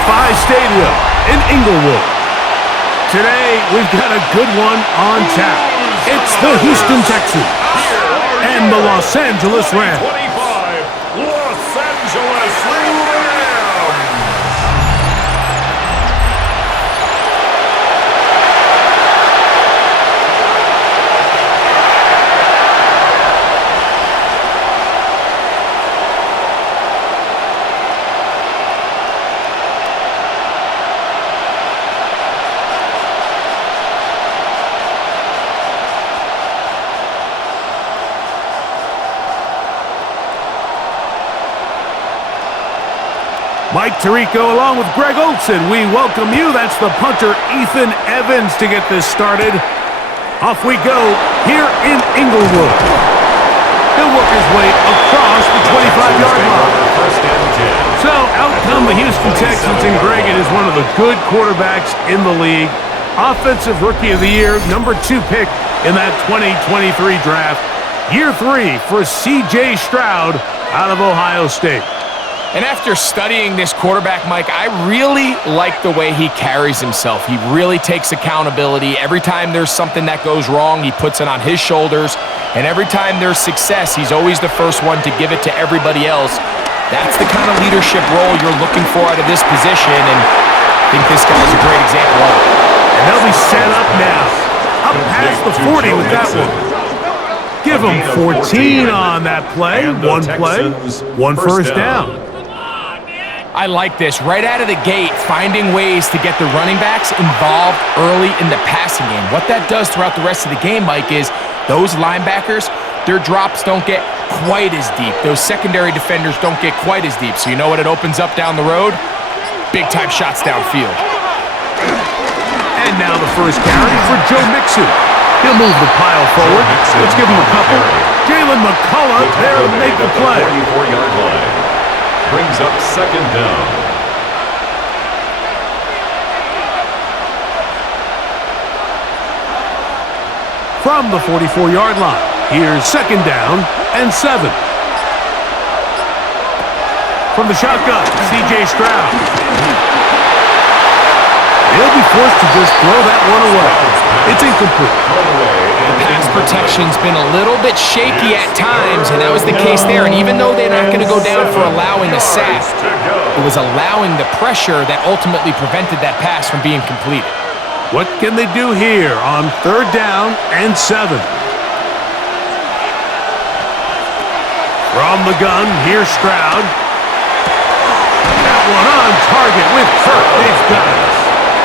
SoFi Stadium in Inglewood. Today, we've got a good one on tap. It's the Houston Texans and the Los Angeles Rams. 25, Los Angeles Rams. Mike Tirico along with Greg Olson. We welcome you. That's the punter, Ethan Evans, to get this started. Off we go here in Inglewood. He'll work his way across the 25-yard line. So out come the Houston Texans, and Greg, it is one of the good quarterbacks in the league. Offensive Rookie of the Year, number 2 pick in that 2023 draft. Year 3 for C.J. Stroud out of Ohio State. And after studying this quarterback, Mike, I really like the way he carries himself. He really takes accountability. Every time there's something that goes wrong, he puts it on his shoulders. And every time there's success, he's always the first one to give it to everybody else. That's the kind of leadership role you're looking for out of this position, and I think this guy's a great example of it. And they'll be set up now. Up past the 40 with that one. Give him 14 on that play. One play, one first down. I like this. Right out of the gate, finding ways to get the running backs involved early in the passing game. What that does throughout the rest of the game, Mike, is those linebackers, their drops don't get quite as deep. Those secondary defenders don't get quite as deep. So you know what it opens up down the road? Big-time shots downfield. And now the first carry for Joe Mixon. He'll move the pile forward. Let's give him a couple. Jalen McCullough there to make the play. 44-yard line. Brings up second down. From the 44-yard line, here's second down and 7. From the shotgun, C.J. Stroud. He'll be forced to just throw that one away. It's incomplete. The pass protection's been a little bit shaky at times, and that was the case there. And even though they're not going to go down for allowing a sack, it was allowing the pressure that ultimately prevented that pass from being completed. What can they do here on third down and 7? From the gun, here's Stroud. That one on target with Kirk. They've got it.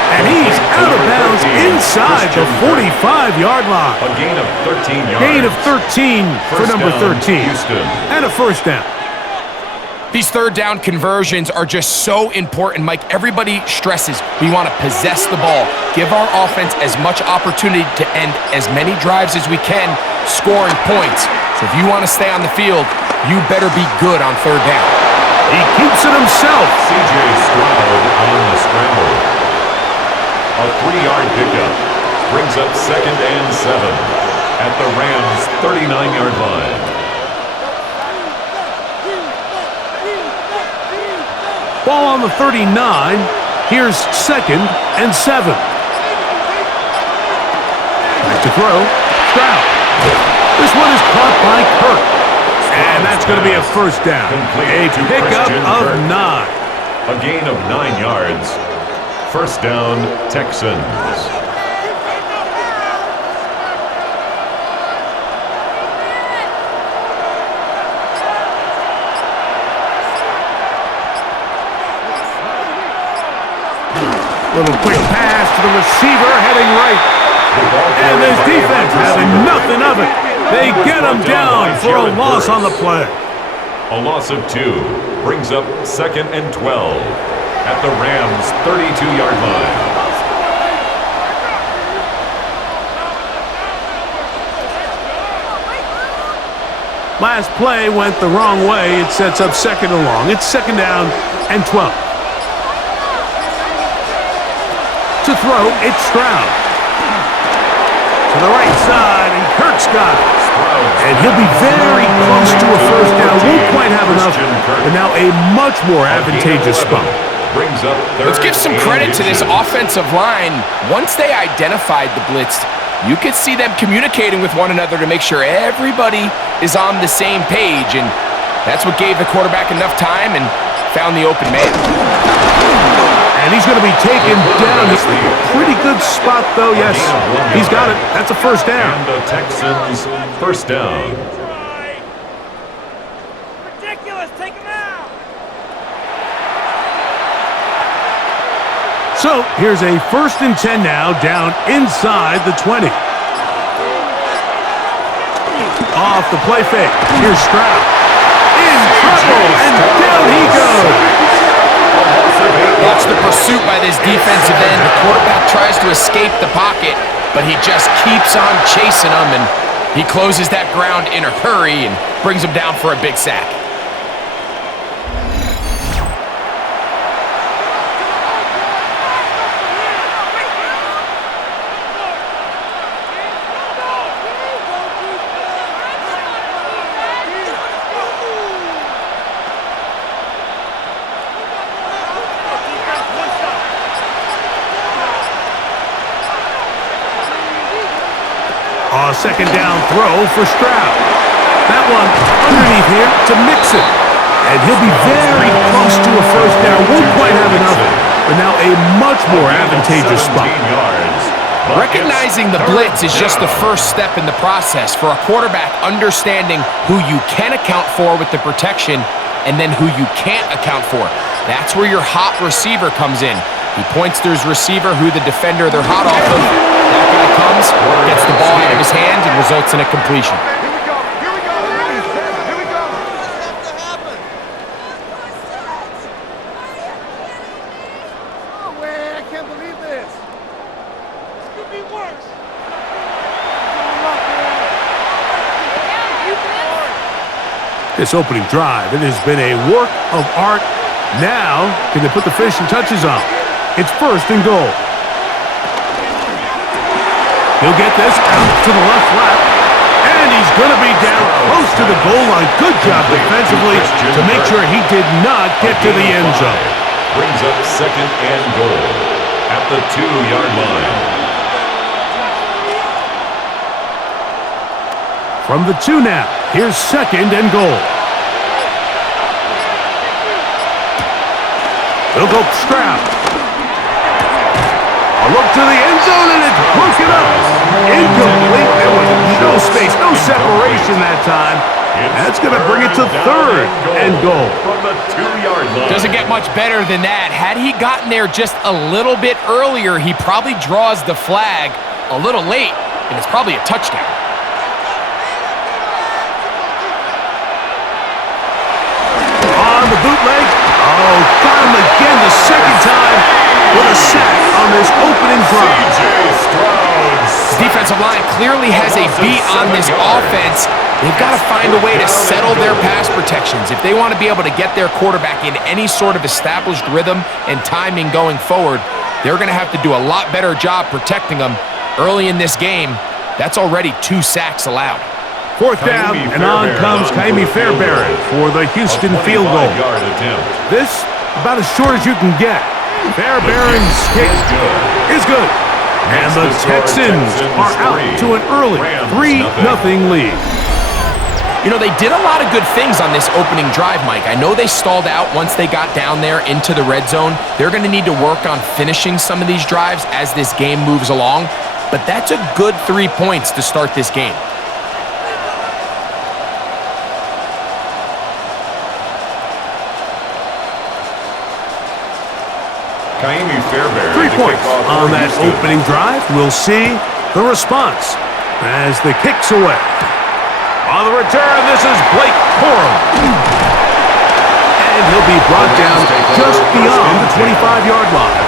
And he's out of bounds inside the 45-yard line. A gain of 13 yards. Gain of 13 for number 13. Houston. And a first down. These third down conversions are just so important, Mike. Everybody stresses we want to possess the ball, give our offense as much opportunity to end as many drives as we can, scoring points. So if you want to stay on the field, you better be good on third down. He keeps it himself. C.J. Stroud on the scramble. A 3-yard pickup brings up second and 7 at the Rams' 39-yard line. Ball on the 39. Here's second and 7. Back to throw. Stroud. This one is caught by Kirk. And that's going to be a first down. A pickup of 9. A gain of 9 yards. First down, Texans. Little quick pass to the receiver heading right. And this defense having nothing of it. They get him down for a loss on the play. A loss of 2 brings up second and 12 at the Rams' 32-yard line. Last play went the wrong way. It sets up second and long. It's second down and 12. To throw, it's Stroud. To the right side, and Kirk's got it. And he'll be very close to a first down. Won't quite have enough, but now a much more advantageous spot. Brings up Let's give some credit to this 2. offensive line. Once they identified the blitz, you could see them communicating with one another to make sure everybody is on the same page, and that's what gave the quarterback enough time and found the open man. And he's going to be taken down. He's in a pretty good spot, though. Yes, he's got it. That's a first down. And the Texans first down. Ridiculous. Take him out. So here's a 1st and 10 now, down inside the 20. Off the play fake. Here's Stroud. In trouble, and down he goes. Watch the pursuit by this defensive end. The quarterback tries to escape the pocket, but he just keeps on chasing him, and he closes that ground in a hurry and brings him down for a big sack. A 2nd down throw for Stroud. That one underneath here to Mixon. And he'll be very close to a first down. Won't quite have enough, but now a much more advantageous spot. Recognizing the blitz is just the first step in the process for a quarterback understanding who you can account for with the protection and then who you can't account for. That's where your hot receiver comes in. He points to his receiver who the defender they're hot off of. That guy comes, gets the ball out of his hand, and results in a completion. Here we go. Here we go. Here we go. No way. I can't believe this. This could be worse. This opening drive, it has been a work of art. Now, can they put the finishing touches on? It's 1st and goal. He'll get this out to the left flat. And he's going to be down close to the goal line. Good job defensively to make sure he did not get to the end zone. Brings up 2nd and goal at the 2-yard line. From the 2 now, here's 2nd and goal. He'll go Stroud. A look to the end zone, and it's broken up. Incomplete. There was no space, no separation that time. That's going to bring it to 3rd and goal. From the 2-yard line. Doesn't get much better than that. Had he gotten there just a little bit earlier, he probably draws the flag a little late, and it's probably a touchdown. On the bootleg. Oh, got him again the 2nd time with a sack on this opening drive. This defensive line clearly has a beat on this offense. They've got to find a way to settle their pass protections. If they want to be able to get their quarterback in any sort of established rhythm and timing going forward, they're going to have to do a lot better job protecting them. Early in this game, that's already 2 sacks allowed. 4th down, and on comes Kaimi Fairbairn for the Houston field goal. This, about as short as you can get. Fairbairn's kick is good. And the Texans are out to an early 3-0 lead. You know, they did a lot of good things on this opening drive, Mike. I know they stalled out once they got down there into the red zone. They're going to need to work on finishing some of these drives as this game moves along. But that's a good 3 points to start this game. Kaimi Fairbairn 3 points on that opening drive. We'll see the response as the kick's away. On the return, this is Blake Corum. And he'll be brought down just beyond the 25-yard line.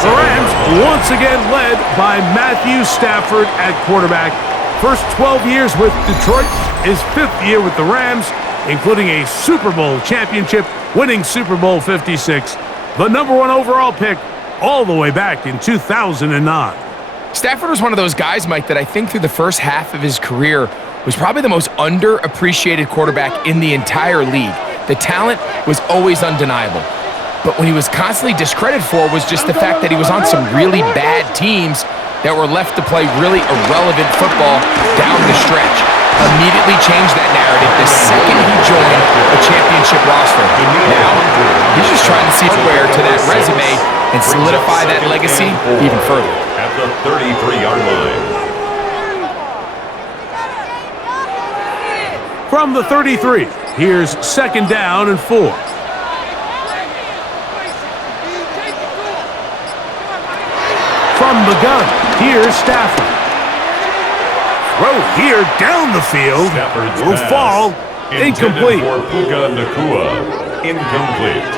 The Rams once again led by Matthew Stafford at quarterback. First 12 years with Detroit, his 5th year with the Rams, including a Super Bowl championship, winning Super Bowl 56. The #1 overall pick all the way back in 2009. Stafford was one of those guys, Mike, that I think through the first half of his career was probably the most underappreciated quarterback in the entire league. The talent was always undeniable. But when he was constantly discredited for was just the fact that he was on some really bad teams that were left to play really irrelevant football down the stretch. Immediately changed that narrative the second he joined a championship roster. Now, he's just trying to see where to that resume and solidify that legacy even further. At the 33-yard line. From the 33, here's 2nd down and 4. From the gun, here's Stafford. Throw here down the field. Stafford's Will pass, fall. Incomplete. For Puka Nacua. Incomplete.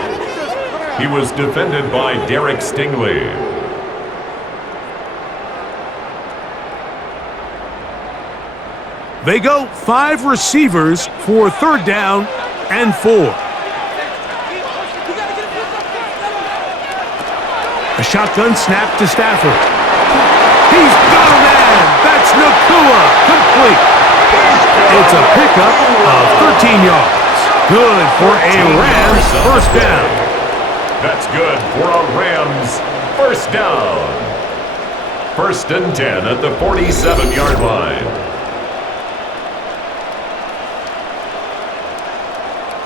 He was defended by Derek Stingley. They go 5 receivers for 3rd down and 4. A shotgun snap to Stafford. He's got a man. That's Nacua. Complete. It's a pickup of 13 yards. Good for a Rams 1st down. That's good for a Rams 1st down. 1st and 10 at the 47-yard line.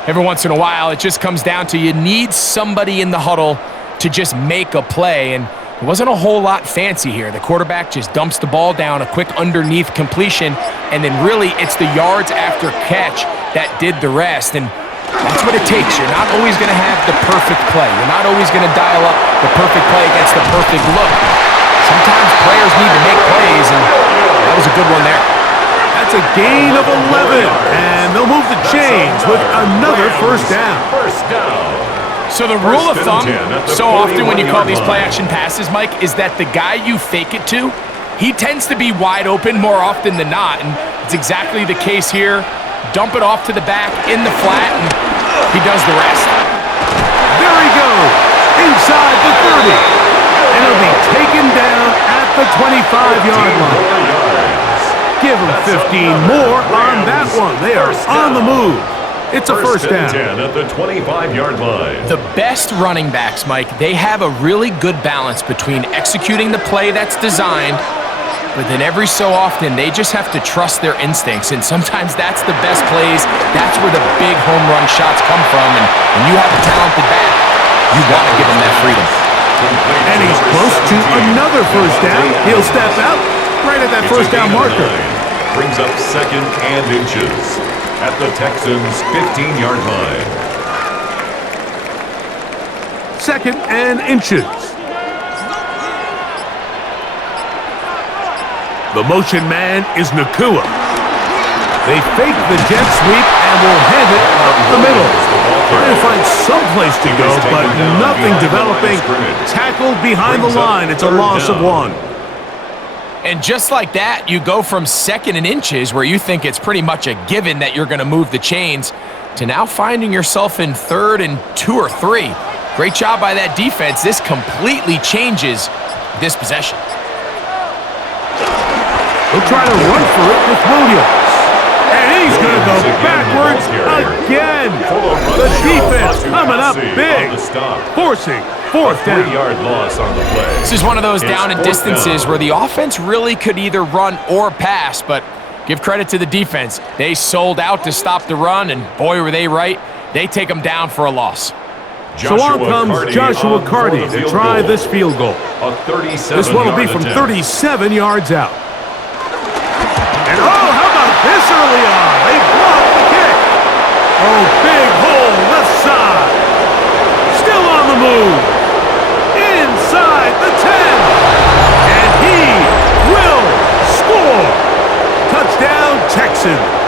Every once in a while, it just comes down to you need somebody in the huddle to just make a play, and it wasn't a whole lot fancy here. The quarterback just dumps the ball down, a quick underneath completion, and then really it's the yards after catch that did the rest, and that's what it takes. You're not always going to have the perfect play. You're not always going to dial up the perfect play against the perfect look. Sometimes players need to make plays, and that was a good one there. That's a gain of 11, and they'll move the chains with another 1st down. 1st down. So the rule of thumb, so often when you call these play-action passes, Mike, is that the guy you fake it to, he tends to be wide open more often than not, and it's exactly the case here. Dump it off to the back in the flat, and he does the rest. There he goes, inside the 30, and he'll be taken down at the 25-yard line. Give him 15 more on that one. They are on the move. It's a 1st down. 10 at the 25-yard line. The best running backs, Mike, they have a really good balance between executing the play that's designed, but then every so often they just have to trust their instincts, and sometimes that's the best plays. That's where the big home run shots come from, and when you have a talented back, you want to give them that freedom. And he's close to another 1st down. He'll step out right at that 1st down marker. Brings up 2nd and inches at the Texans' 15-yard line. 2nd and inches. The motion man is Nacua. They fake the jet sweep and will hand it up the middle. Trying to find some place to go, but nothing developing. Tackled behind the line. It's a loss of 1. And just like that, you go from 2nd and inches, where you think it's pretty much a given that you're going to move the chains, to now finding yourself in 3rd and 2 or 3. Great job by that defense. This completely changes this possession. He'll try to run for it with Williams. And he's going to go backwards again. The defense coming up big, forcing 4th down. 3-yard loss on the play. This is one of those down and distances where the offense really could either run or pass, but give credit to the defense. They sold out to stop the run, and boy, were they right. They take them down for a loss. So on comes Joshua Carty to try this field goal. This one will be from 37 yards out. And oh, how about this early on? They blocked the kick. Oh, big hole left side. Still on the move. Inside the 10. And he will score. Touchdown, Texans.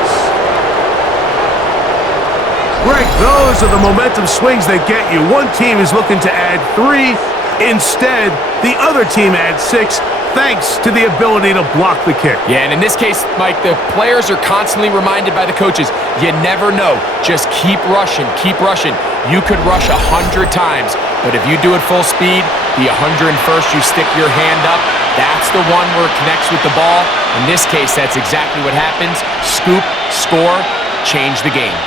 Greg, those are the momentum swings that get you. One team is looking to add 3. Instead, the other team adds 6, thanks to the ability to block the kick. Yeah, and in this case, Mike, the players are constantly reminded by the coaches, you never know. Just keep rushing, keep rushing. You could rush 100 times, but if you do it full speed, the 101st, you stick your hand up, that's the one where it connects with the ball. In this case, that's exactly what happens. Scoop, score, change the game.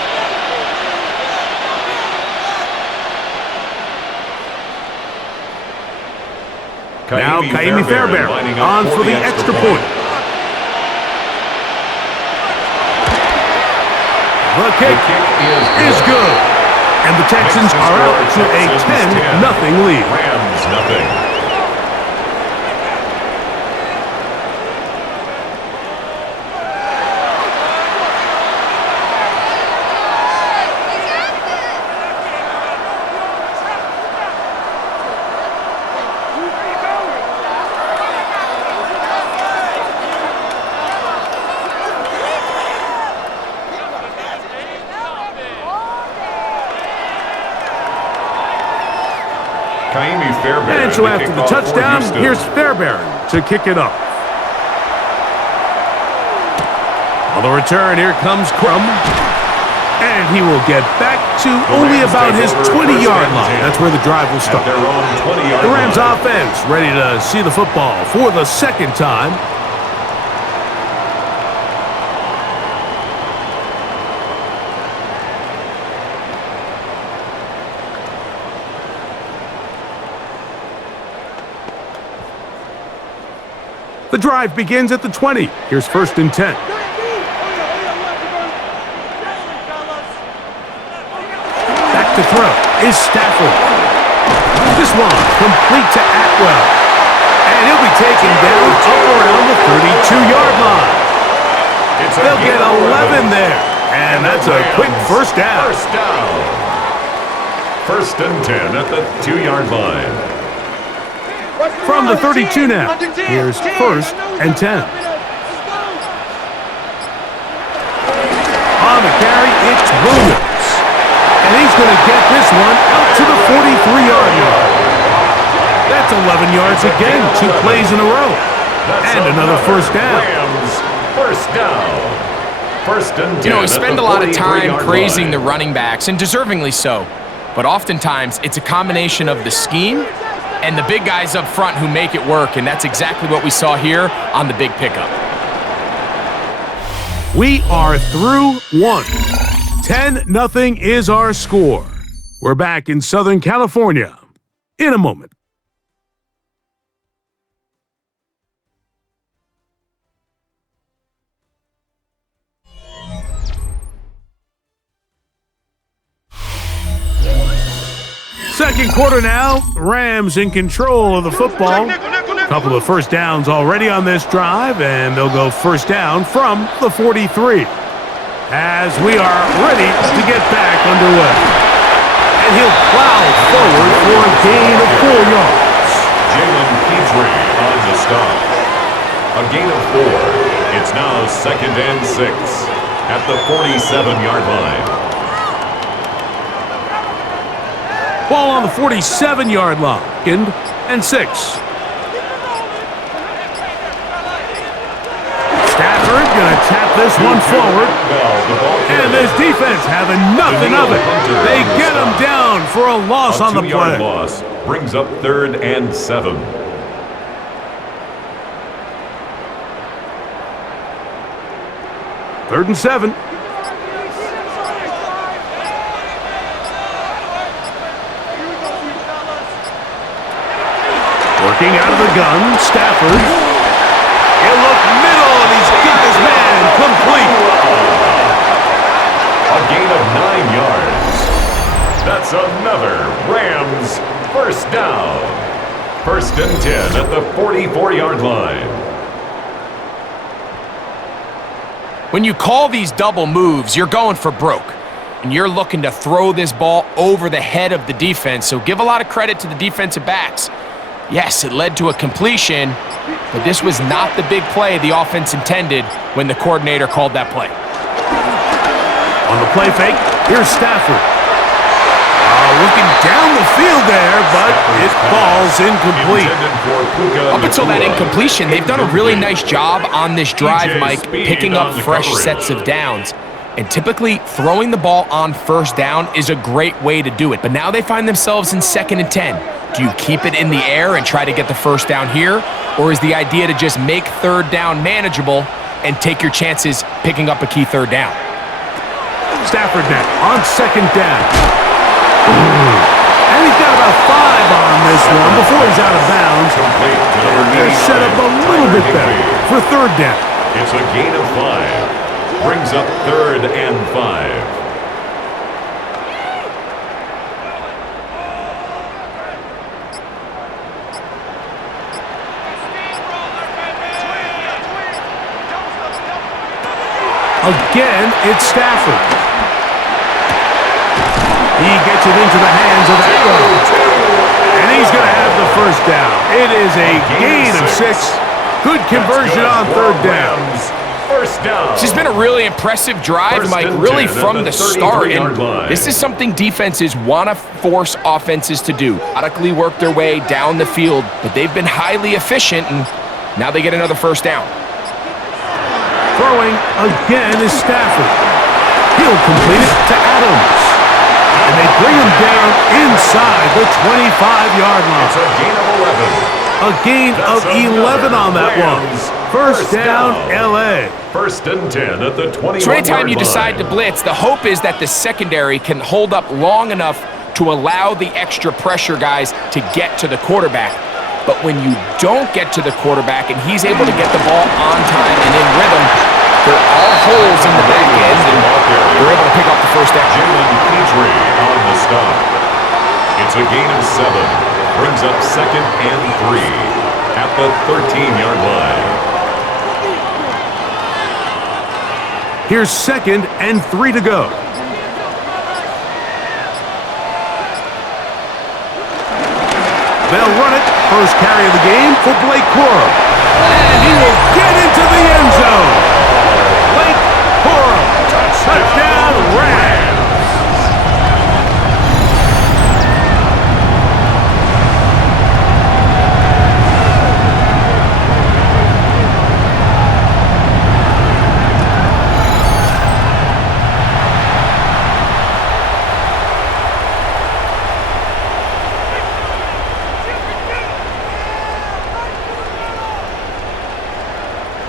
Now Kaimi Fairbairn lining up on for the extra point. The kick is good. And the Texans are out to a 10-0 lead. Rams nothing. And so after the touchdown, here's Fairbairn to kick it off. On the return, here comes Crum. And he will get back to only about his 20-yard line. That's where the drive will start. The Rams offense ready to see the football for the second time. The drive begins at the 20. Here's 1st and 10. Back to throw is Stafford. This one complete to Atwell. And he'll be taken down up around the 32-yard line. They'll get 11 there. And that's a quick first down. First and 10 at the 2-yard line. From the 32 now, here's 1st and 10. On the carry, it's Williams. And he's going to get this one out to the 43-yard line. That's 11 yards again, 2 plays in a row. And another first down. First down. First and 10. You know, we spend a lot of time praising the running backs, and deservingly so. But oftentimes, it's a combination of the scheme and the big guys up front who make it work, and that's exactly what we saw here on the big pickup. We are through one. 10-0 is our score. We're back in Southern California in a moment. Second quarter now, Rams in control of the football. Couple of first downs already on this drive, and they'll go first down from the 43. As we are ready to get back underway. And he'll plow forward for a gain of 4 yards. Jalen Petrie on the stop. A gain of 4. It's now 2nd and 6 at the 47-yard line. Ball on the 47-yard line. 2nd and 6. Stafford going to tap this one forward. And this defense having nothing of it. They get him down for a loss on the play. A 2-yard loss brings up 3rd and 7. Third and 7. Working out of the gun, Stafford. He'll look middle, and he's got his man complete. A gain of 9 yards. That's another Rams first down. 1st and 10 at the 44-yard line. When you call these double moves, you're going for broke. And you're looking to throw this ball over the head of the defense. So give a lot of credit to the defensive backs. Yes, it led to a completion, but this was not the big play the offense intended when the coordinator called that play. On the play fake, here's Stafford. Looking down the field there, but it falls incomplete. Up until that incompletion, they've done a really nice job on this drive, Mike, picking up fresh sets of downs. And typically, throwing the ball on first down is a great way to do it. But now they find themselves in 2nd and 10. Do you keep it in the air and try to get the first down here? Or is the idea to just make 3rd down manageable and take your chances picking up a key 3rd down? Stafford now on 2nd down. And he's got about a 5 on this one before he's out of bounds. Complete to number And they're set up a 89, little bit Tyler better Higbee. for third down. It's a gain of 5. Brings up 3rd and 5. Again, it's Stafford. He gets it into the hands of Edelman. And he's going to have the first down. It is a gain of 6. Good conversion on third down. First down. This has been a really impressive drive, First Mike, and really 10 from at the the start. 33-yard And line. this is something defenses want to force offenses to do. Methodically work their way down the field, but they've been highly efficient, and now they get another first down. Throwing again is Stafford. He'll complete it to Adams. And they bring him down inside the 25-yard line. It's a gain of 11. A gain of That's 11 on that Rams. one. First down, L.A. First and 10 at the 21-yard line. So anytime you decide to blitz, the hope is that the secondary can hold up long enough to allow the extra pressure guys to get to the quarterback. But when you don't get to the quarterback and he's able to get the ball on time and in rhythm, there are all holes in the back end, and they're able to pick up the first down. Jalen Petrie on the stop. It's a gain of 7. Brings up 2nd and 3 at the 13-yard line. Here's 2nd and 3 to go. They'll run it. First carry of the game for Blake Corum. And he will get into the end zone. Blake Corum. Touchdown, Rams.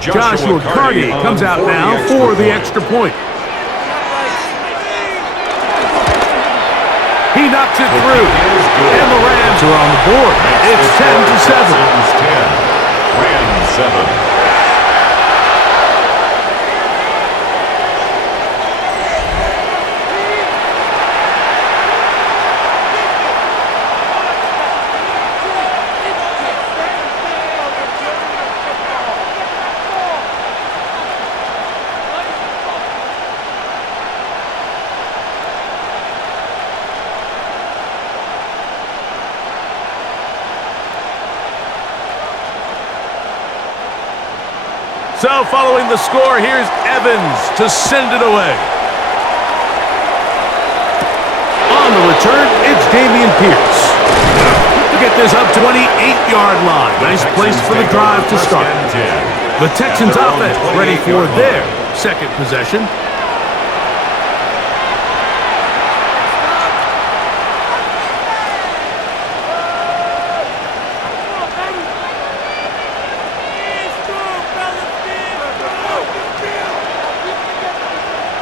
Joshua Carty comes out now for the extra point. He knocks it through, and the Rams are on the board. It's 10-7. Texans 10, Rams 7. So following the score, here's Evans to send it away. On the return, it's Dameon Pierce to get this up 28-yard line. Nice place for the drive to start. The Texans offense ready for their second possession.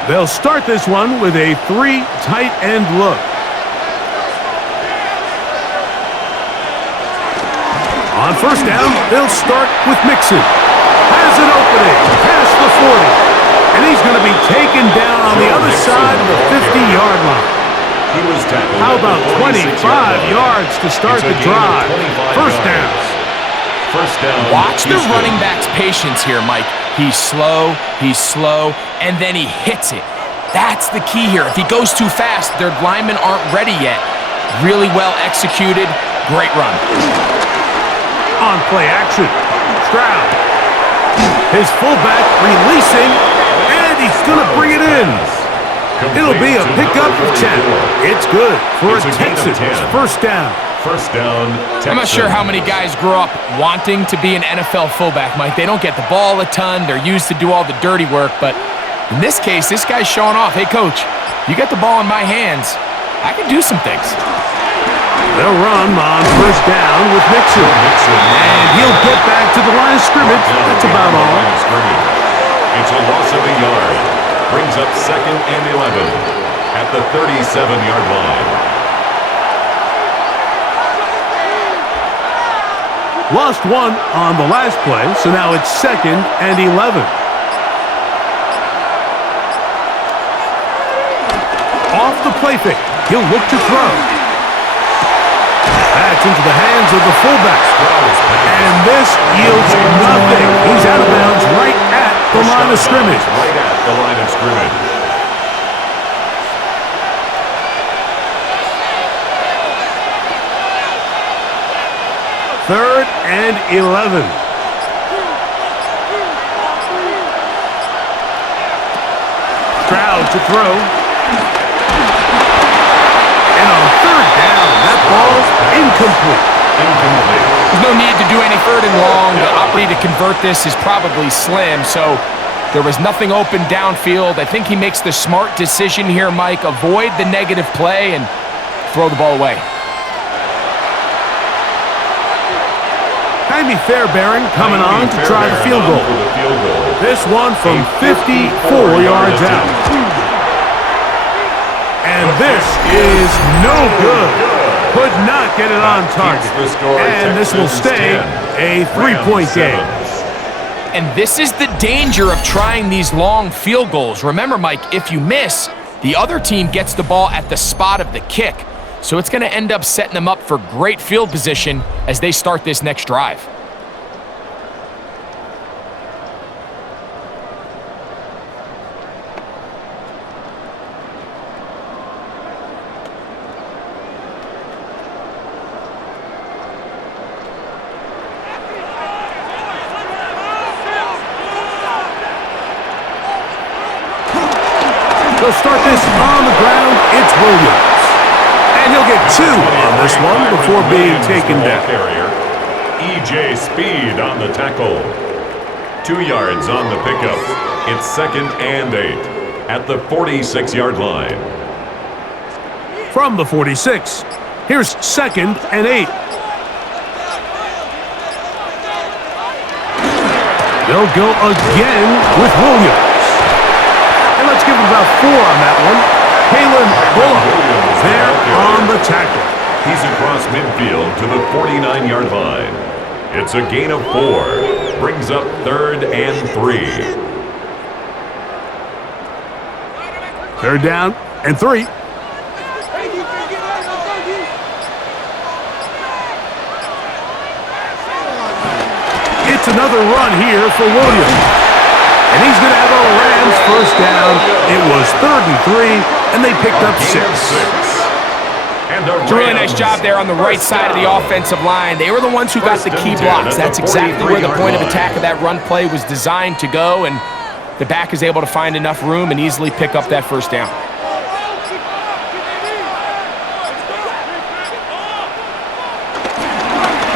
They'll start this one with a 3 tight end look. On first down, they'll start with Mixon. Has an opening past the 40. And he's going to be taken down on the other side of the 50-yard line. He was tackled. How about 25 yards to start the drive? First down. First down. Watch the running back's patience here, Mike. He's slow, and then he hits it. That's the key here. If he goes too fast, their linemen aren't ready yet. Really well executed. Great run. On play action, Stroud. His fullback releasing, and he's going to bring it in. It'll be a pickup of 10. It's good for a Texans first down. First down, Texans. I'm not sure how many guys grow up wanting to be an NFL fullback, Mike. They don't get the ball a ton. They're used to do all the dirty work. But in this case, this guy's showing off. Hey, coach, you got the ball in my hands. I can do some things. They'll run on first down with Mixon. And he'll get back to the line of scrimmage. That's about all. It's a loss of a yard. Brings up 2nd and 11 at the 37-yard line. Lost one on the last play, so now it's 2nd and 11. Off the play fake, he'll look to throw. That's into the hands of the fullback. And this yields nothing. He's out of bounds right at the line of scrimmage. Right at the line of scrimmage. Third and 11. Stroud to throw. And on third down, that ball's incomplete. There's no need to do any third and long. The opportunity to convert this is probably slim, so there was nothing open downfield. I think he makes the smart decision here, Mike. Avoid the negative play and throw the ball away. Jaime Fairbairn coming on to try the field goal. This one from 54 yards out. And this is no good. Could not get it on target. And this will stay a 3-point game. And this is the danger of trying these long field goals. Remember, Mike, if you miss, the other team gets the ball at the spot of the kick. So it's going to end up setting them up for great field position as they start this next drive. They'll start this on the ground. It's Williams. And he'll get 2 on this one before being taken down. E.J. Speed on the tackle. 2 yards on the pickup. It's 2nd and 8 at the 46-yard line. From the 46, here's 2nd and 8. They'll go again with Williams. And let's give him about 4 on that one. Kalen Bullock there on the tackle. He's across midfield to the 49-yard line. It's a gain of 4. Brings up 3rd and 3. 3rd down and 3. It's another run here for Williams. And he's going to have a Rams first down. It was 3rd and 3, and they picked up 6. It's a really nice job there on the right side of the offensive line. They were the ones who got the key blocks. That's exactly where the point of attack of that run play was designed to go, and the back is able to find enough room and easily pick up that first down.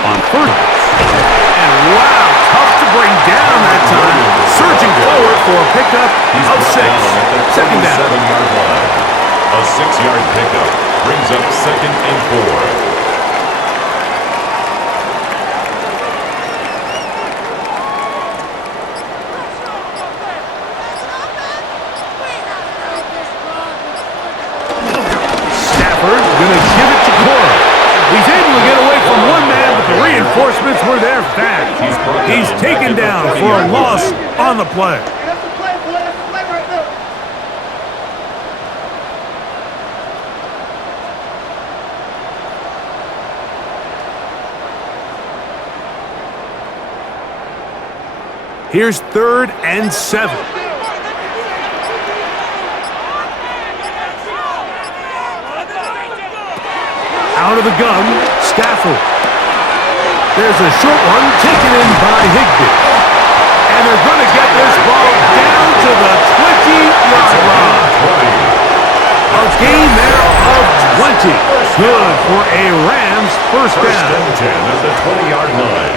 On first. And wow, tough to bring down that time. Surging forward for a pickup of 6. 2nd down. A 6-yard pickup brings up 2nd and 4. Stafford going to give it to Cora. He's able to get away from one man, but the reinforcements were there fast. He's taken down for a loss on the play. Here's 3rd and 7. Out of the gun, Stafford. There's a short one taken in by Higbee. And they're going to get this ball down to the 20-yard line. A gain there of 20. Good for a Rams first down. 1st and 10 at the 20-yard line.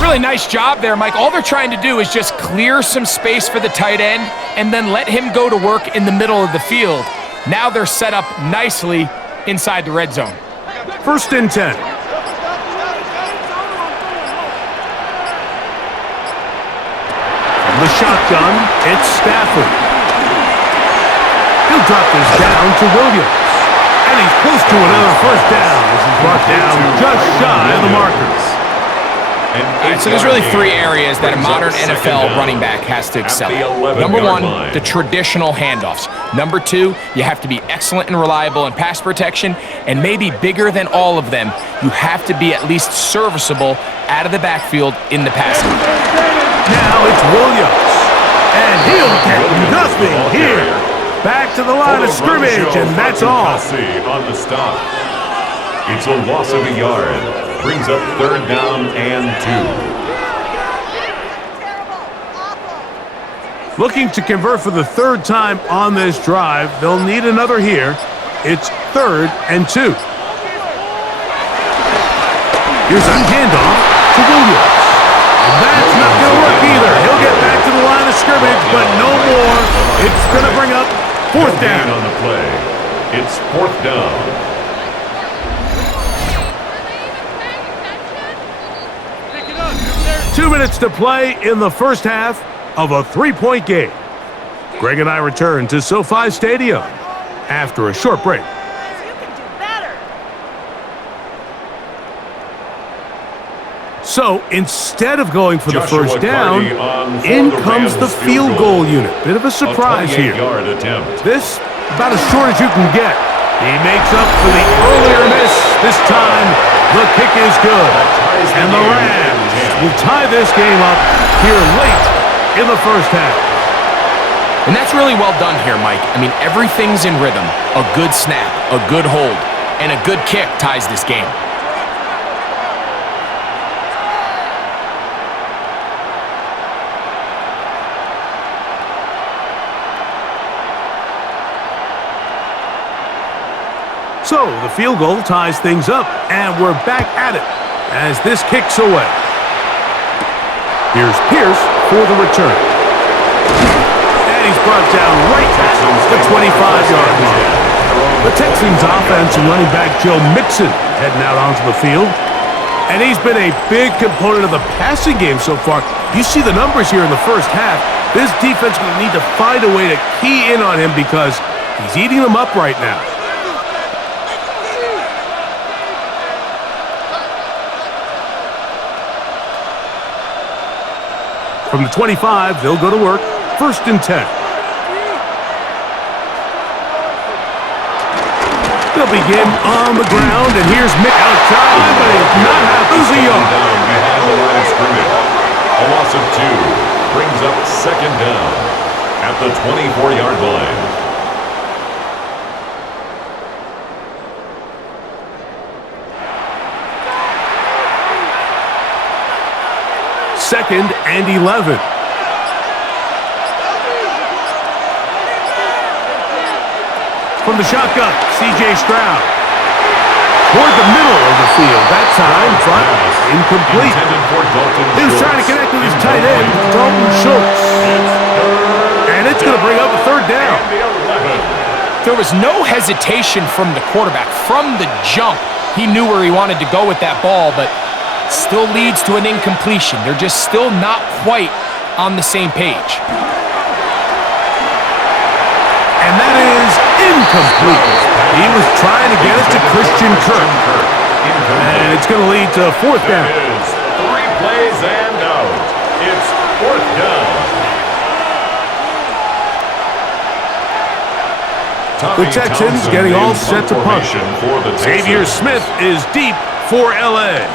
Really nice job there, Mike. All they're trying to do is just clear some space for the tight end and then let him go to work in the middle of the field. Now they're set up nicely inside the red zone. 1st and 10. From the shotgun, it's Stafford. He'll drop this down to Williams. And And he's close to another first down. This is brought down just shy of the markers. All right, so there's really three areas that a modern NFL running back has to excel at. Number one, the traditional handoffs. Number two, you have to be excellent and reliable in pass protection. And maybe bigger than all of them, you have to be at least serviceable out of the backfield in the passing. Now it's Williams. And he'll get nothing here. Back to the line of scrimmage, and that's all. On the stop. It's a loss of a yard. Brings up third down and 2. Looking to convert for the third time on this drive. They'll need another here. It's 3rd and 2. Here's a handoff to Williams. And that's not going to work either. He'll get back to the line of scrimmage, but no more. It's going to bring up 4th down. On the play. It's 4th down. 2 minutes to play in the first half of a 3-point game. Greg and I return to SoFi Stadium after a short break. You can do better. So instead of going for the Joshua first down, in comes the field goal unit. Bit of a surprise here. Attempt. This about as short as you can get. He makes up for the earlier miss. This time, the kick is good. And the Rams will tie this game up here late in the first half. And that's really well done here, Mike. I mean, everything's in rhythm. A good snap, a good hold, and a good kick ties this game. So the field goal ties things up, and we're back at it as this kicks away. Here's Pierce for the return. And he's brought down right at the 25-yard line. The Texans offense and running back Joe Mixon heading out onto the field. And he's been a big component of the passing game so far. You see the numbers here in the first half. This defense is going to need to find a way to key in on him because he's eating them up right now. From the 25, they'll go to work. 1st and 10. They'll begin on the ground, and here's Mick outside, but he's not half losing yard. Down behind the line of scrimmage. A loss of 2 brings up 2nd down at the 24-yard line. Second and 11. From the shotgun, C.J. Stroud. Toward the middle of the field. That time, but incomplete. He was trying to connect with his tight end, Dalton Schultz. And it's going to bring up a 3rd down. There was no hesitation from the quarterback. From the jump, he knew where he wanted to go with that ball, but still leads to an incompletion. They're just still not quite on the same page. And that is incomplete. He was trying to get it to Christian Kirk. And it's going to lead to 4th down. 3 plays and out. It's 4th down. The Texans getting all set to punt. Xavier Smith is deep for L.A.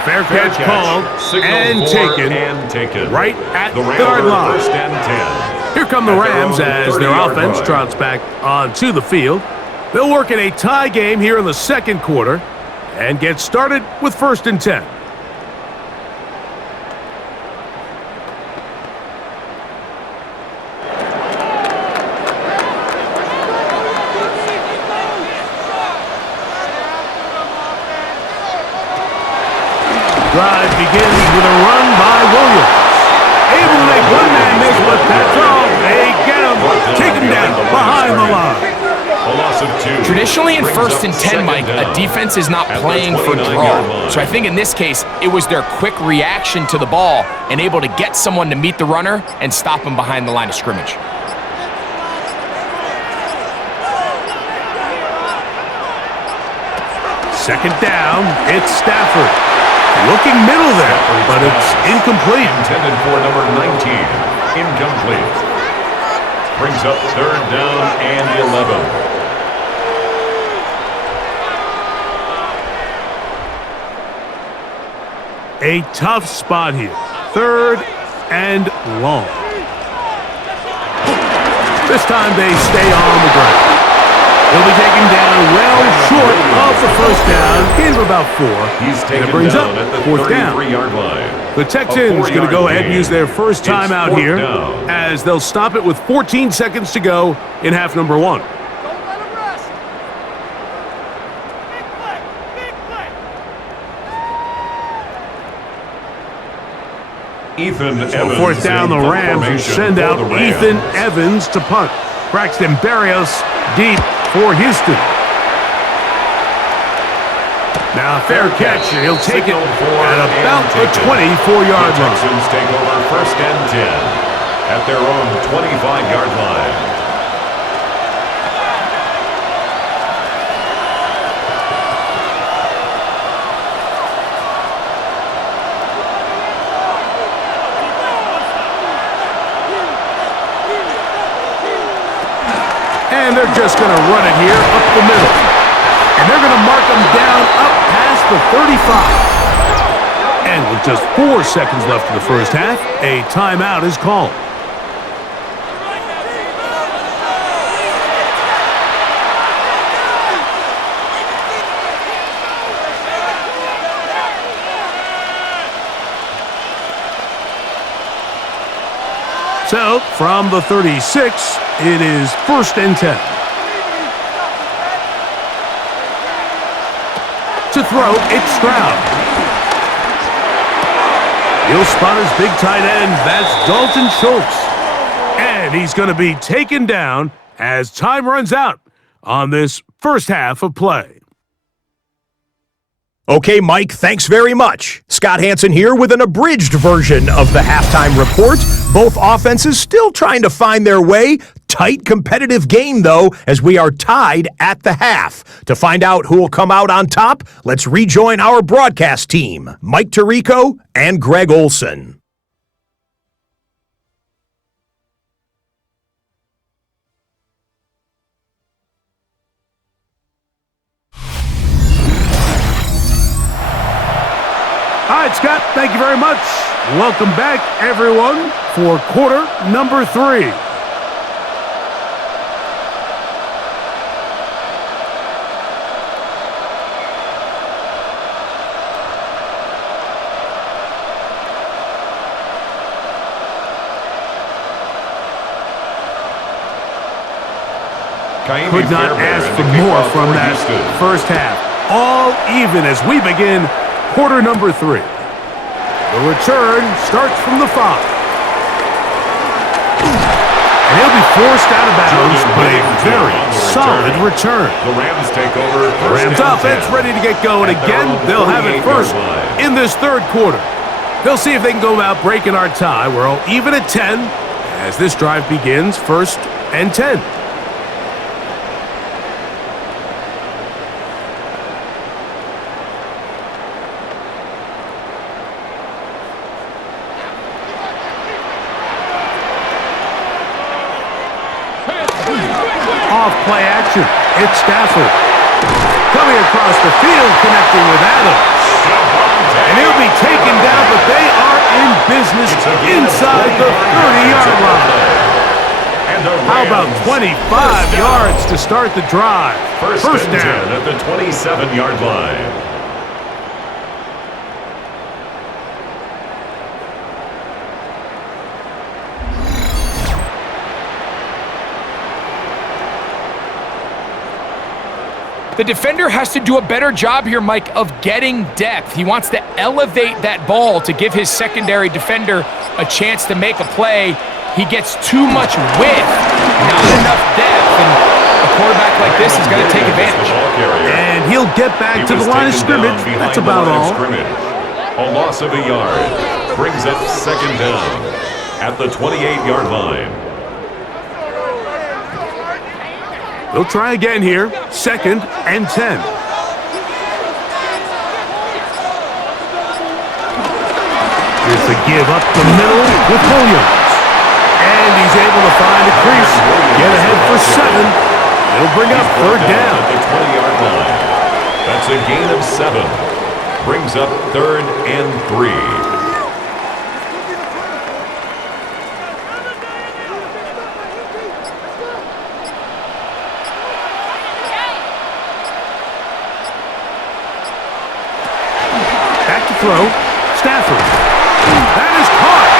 Fair catch called and taken right at the yard line. 1st and 10. Here come the Rams as their offense trots back onto the field. They'll work in a tie game here in the 2nd quarter and get started with 1st and 10. Drive begins with a run by Williams. Able to make one-man miss, but that's all. They get him. Take him down behind the line. A loss of 2. Traditionally in 1st and 10, Mike, a defense is not playing for draw. So I think in this case, it was their quick reaction to the ball and able to get someone to meet the runner and stop him behind the line of scrimmage. Second down, it's Stafford. Looking middle there, but it's incomplete. Intended for number 19. Incomplete. Brings up third down and 11. A tough spot here. Third and long. This time they stay on the ground. He'll be taken down well short of the first down. Gain of about 4. He's taken it brings down up at the fourth down. 33-yard line. The Texans going to go ahead and use their first It's timeout fourth here down. as they'll stop it with 14 seconds to go in half number 1. Don't let him rest. Big play. Big play. Ethan So Evans. fourth down, in the punt Rams will formation send for out the Rams. Ethan Evans to punt. Braxton Berrios deep for Houston. Now fair catch, and he'll take it at about the 24-yard The line. Texans take over first and 10 at their own 25-yard line. And they're just going to run it here up the middle. And they're going to mark them down up past the 35. And with just 4 seconds left in the first half, a timeout is called. So, from the 36, it is first and 10. To throw, it's Stroud. He'll spot his big tight end. That's Dalton Schultz. And he's going to be taken down as time runs out on this first half of play. Okay, Mike, thanks very much. Scott Hansen here with an abridged version of the halftime report. Both offenses still trying to find their way. Tight competitive game, though, as we are tied at the half. To find out who will come out on top, let's rejoin our broadcast team, Mike Tirico and Greg Olson. All right, Scott, thank you very much. Welcome back, everyone, for quarter number 3. Could not ask for more from that first half. All even as we begin quarter number 3. The return starts from the 5. And he'll be forced out of bounds, but a very solid return. The Rams take over. The Rams offense ready to get going again. They'll have it first in this third quarter. They'll see if they can go about breaking our tie. We're all even at 10 as this drive begins, first and 10. Off play action. It's Stafford. Coming across the field, connecting with Adams. And he'll be taken down, but they are in business inside the 30-yard line. How about 25 yards to start the drive? First and down 10 at the 27-yard line. The defender has to do a better job here, Mike, of getting depth. He wants to elevate that ball to give his secondary defender a chance to make a play. He gets too much width, not enough depth, and a quarterback like this is going to take advantage. And he'll get back to the line of scrimmage. That's about all. A loss of a yard brings up second down at the 28-yard line. They'll try again here, second and 10. give up the middle with Williams. And he's able to find a crease. Get ahead for 7. It'll bring up third down. At the 20-yard line. That's a gain of 7. Brings up 3rd and 3. Back to throw. Stafford. That is caught.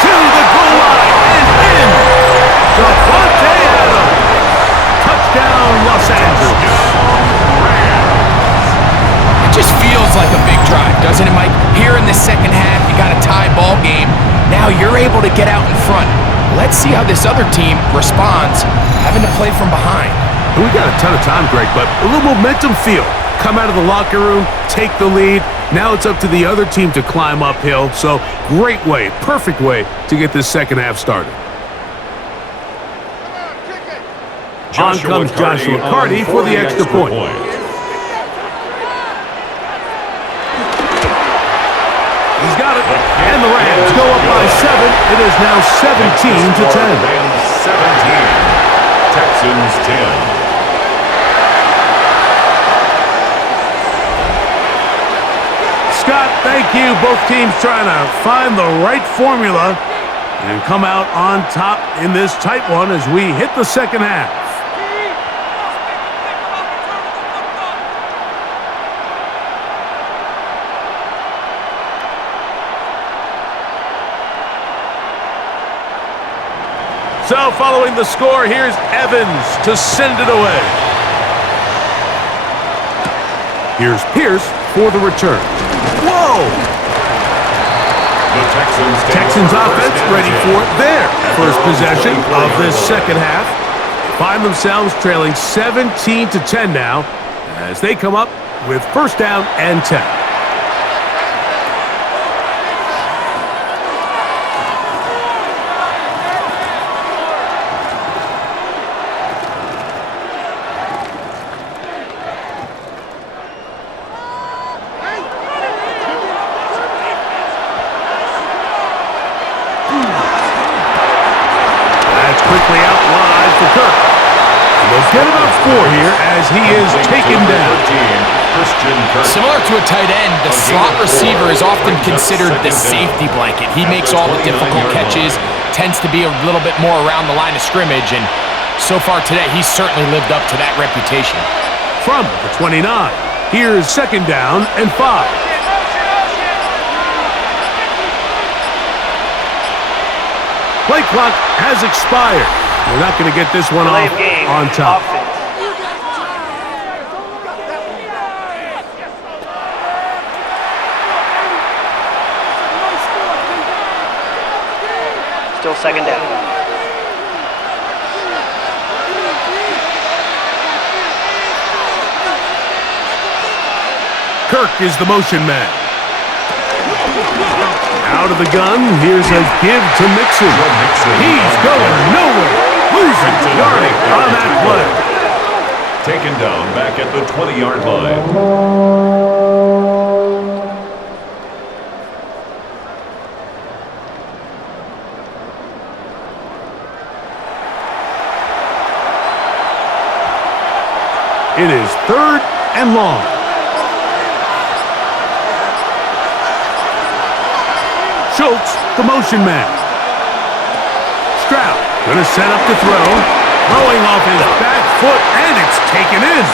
To the goal line and in. Devontae Adams. Touchdown, Los Angeles. It just feels like a big drive, doesn't it, Mike? Here in the second half, you got a tie ball game. Now you're able to get out in front. Let's see how this other team responds, having to play from behind. We got a ton of time, Greg, but a little momentum feel. Come out of the locker room, take the lead. Now it's up to the other team to climb uphill. So great way, perfect way to get this second half started. On comes Joshua Carty for the extra point. He's got it. And the Rams go up by 7. It is now 17-10. Rams 17. Texans 10. Scott, thank you. Both teams trying to find the right formula and come out on top in this tight one as we hit the second half. So following the score, here's Evans to send it away. Here's Pierce for the return. Whoa! The Texans offense ready for their first possession of this second half. Find themselves trailing 17-10 now as they come up with first down and 10. Quickly out wide for Kirk. They'll get about 4 here as he is taken down. Similar to a tight end, the slot receiver is often considered the safety blanket. He makes all the difficult catches, tends to be a little bit more around the line of scrimmage, and so far today, he's certainly lived up to that reputation. From the 29, here's second down and 5. Play clock has expired. We're not going to get this one off on top. Still second down. Kirk is the motion man. Out of the gun, here's a give to Mixon. He's going nowhere. Losing yardage on that play. Taken down back at the 20-yard line. It is 3rd and long. Schultz, the motion man. Stroud, gonna set up to throw. Throwing off his back foot, and it's taken in.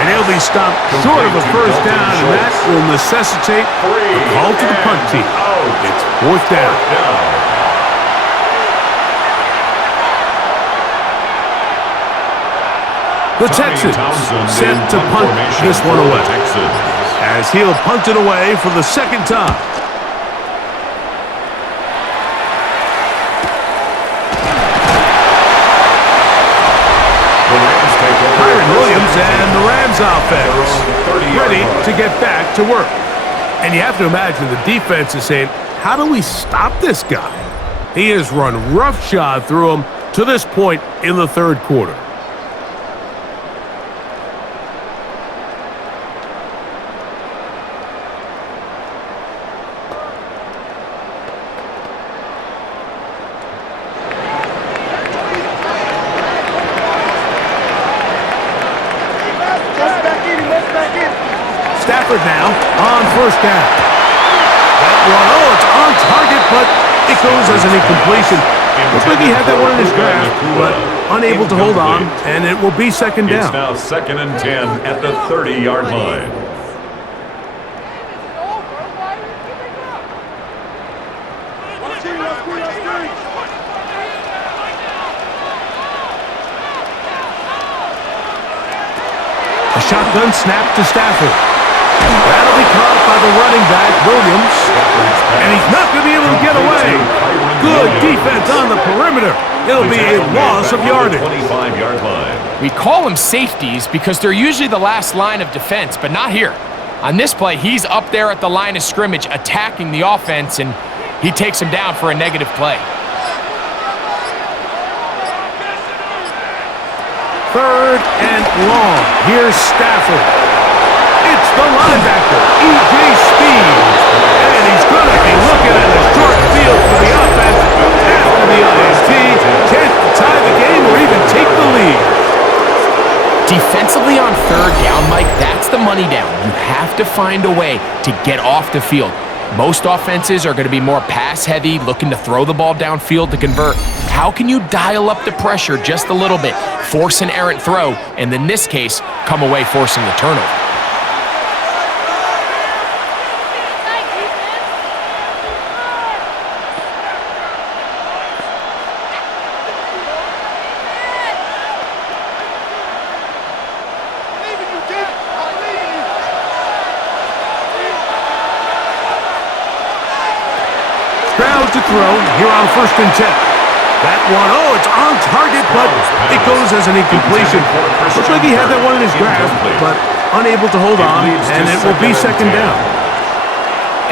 And he'll be stopped short of a first down, and that will necessitate a call to the punt team. It's 4th down. The Texans set to punt this one away, as he'll punt it away for the second time. Williams and the Rams offense ready to get back to work. And you have to imagine the defense is saying, how do we stop this guy? He has run roughshod through him to this point in the 3rd quarter. Third now on first down. That one, it's on target, but it goes as an incompletion. Looks like he had that one in his grasp, but unable to hold on, and it will be second down. It's now 2nd and 10 at the 30-yard line. A shotgun snap to Stafford. That'll be caught by the running back, Williams. And he's not going to be able to get away. Good defense on the perimeter. It'll be a loss of yardage. 25-yard line. We call them safeties because they're usually the last line of defense, but not here. On this play, he's up there at the line of scrimmage attacking the offense, and he takes him down for a negative play. Third and long. Here's Stafford. It's the linebacker, E.J. Speed. And he's going to be looking at a short field for the offense after the IST. Chance to tie the game or even take the lead. Defensively on third down, Mike, that's the money down. You have to find a way to get off the field. Most offenses are going to be more pass-heavy, looking to throw the ball downfield to convert. How can you dial up the pressure just a little bit, force an errant throw, and in this case, come away forcing the turnover? Stroud to throw here on 1st and 10. That one, it's on target, but it goes as an incompletion. Looks like he had that one in his grasp, but unable to hold on, and it will be second down.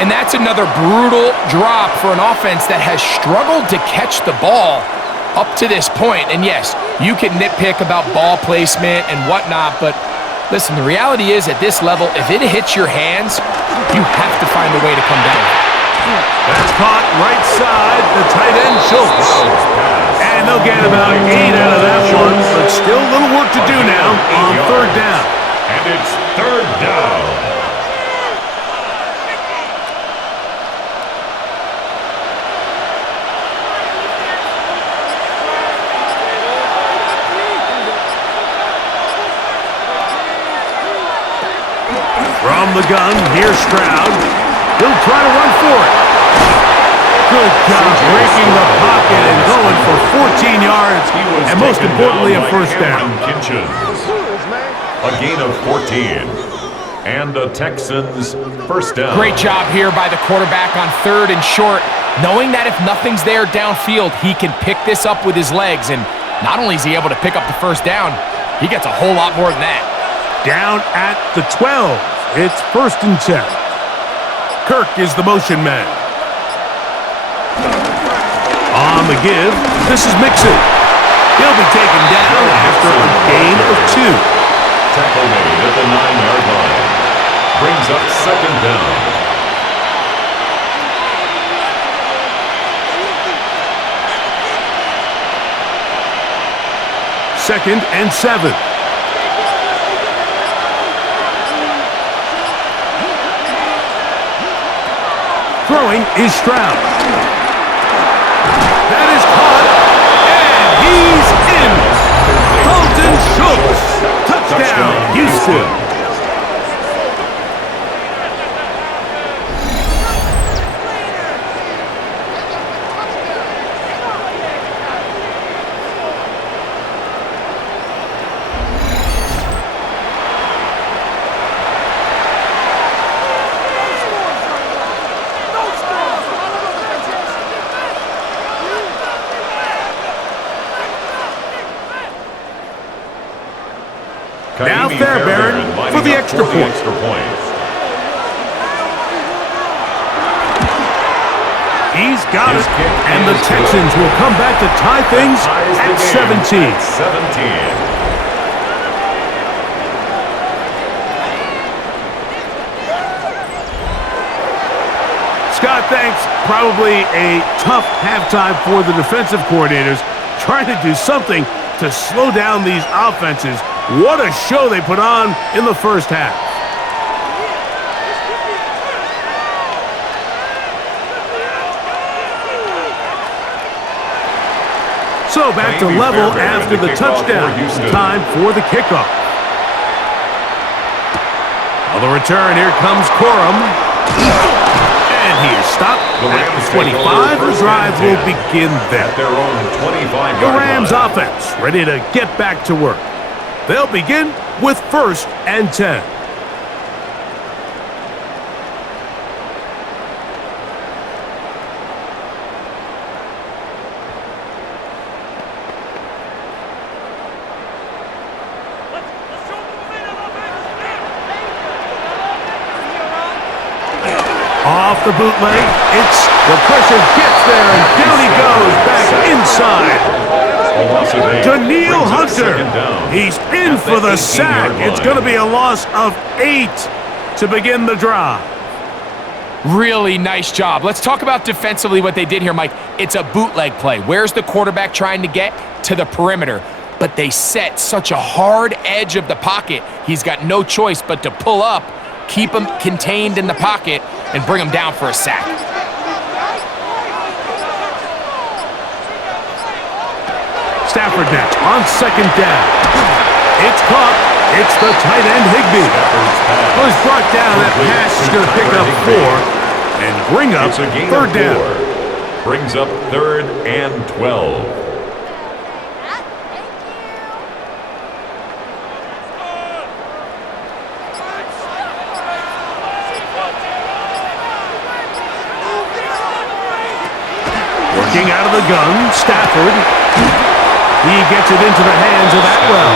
And that's another brutal drop for an offense that has struggled to catch the ball up to this point. And yes, you can nitpick about ball placement and whatnot, but listen, the reality is at this level, if it hits your hands, you have to find a way to come down. That's caught right side, the tight end Schultz. And they'll get about 8 out of that one, but still a little work to do now on third down. And it's third down. From the gun, here's Stroud. He'll try to run for it. Good job breaking the pocket and going for 14 yards, and most importantly, a first down. A gain of 14. And the Texans first down. Great job here by the quarterback on third and short, knowing that if nothing's there downfield, he can pick this up with his legs. And not only is he able to pick up the first down, he gets a whole lot more than that. Down at the 12. It's 1st and 10. Kirk is the motion man. On the give, this is Mixon. He'll be taken down after a gain of 2. Tackle made at the 9-yard line. Brings up second down. Second and 7. Throwing is Stroud. That is caught, and he's in. Dalton Schultz. Touchdown, Houston. Now Fairbairn for the extra point. He's got it, and the Texans will come back to tie things at 17. Scott, thanks. Probably a tough halftime for the defensive coordinators, trying to do something to slow down these offenses. What a show they put on in the first half. So back to level after the touchdown. Time for the kickoff. On the return, here comes Corum. And he is stopped at the 25. The drive will begin there. Their own 25-yard The Rams line. offense ready to get back to work. They'll begin with 1st and 10. Off the bootleg, the pressure gets there, and down he goes back inside. Daniil Hunter, he's in for the sack. It's going to be a loss of 8 to begin the drive. Really nice job. Let's talk about defensively what they did here, Mike. It's a bootleg play. Where's the quarterback trying to get? To the perimeter. But they set such a hard edge of the pocket. He's got no choice but to pull up, keep him contained in the pocket, and bring him down for a sack. Stafford now on 2nd down. It's caught. It's the tight end Higbee. Was brought down. That pass is going to pick up 4 and bring up 3rd down. Brings up 3rd and 12. Working out of the gun, Stafford. He gets it into the hands of Atwell.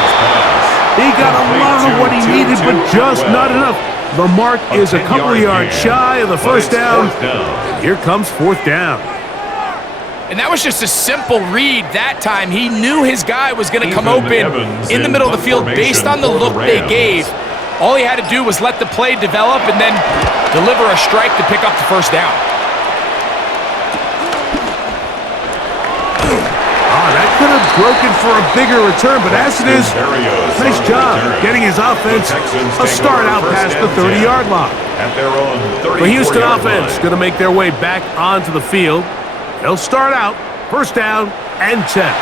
He got a lot of what he needed, but just not enough. The mark is a couple of yards shy of the 1st down. Here comes 4th down. And that was just a simple read that time. He knew his guy was going to come open in the middle of the field based on the look they gave. All he had to do was let the play develop and then deliver a strike to pick up the 1st down. That could have broken for a bigger return, but as it is, nice job getting his offense a start out past the 30-yard line. The Houston offense going to make their way back onto the field. They'll start out 1st down and 10.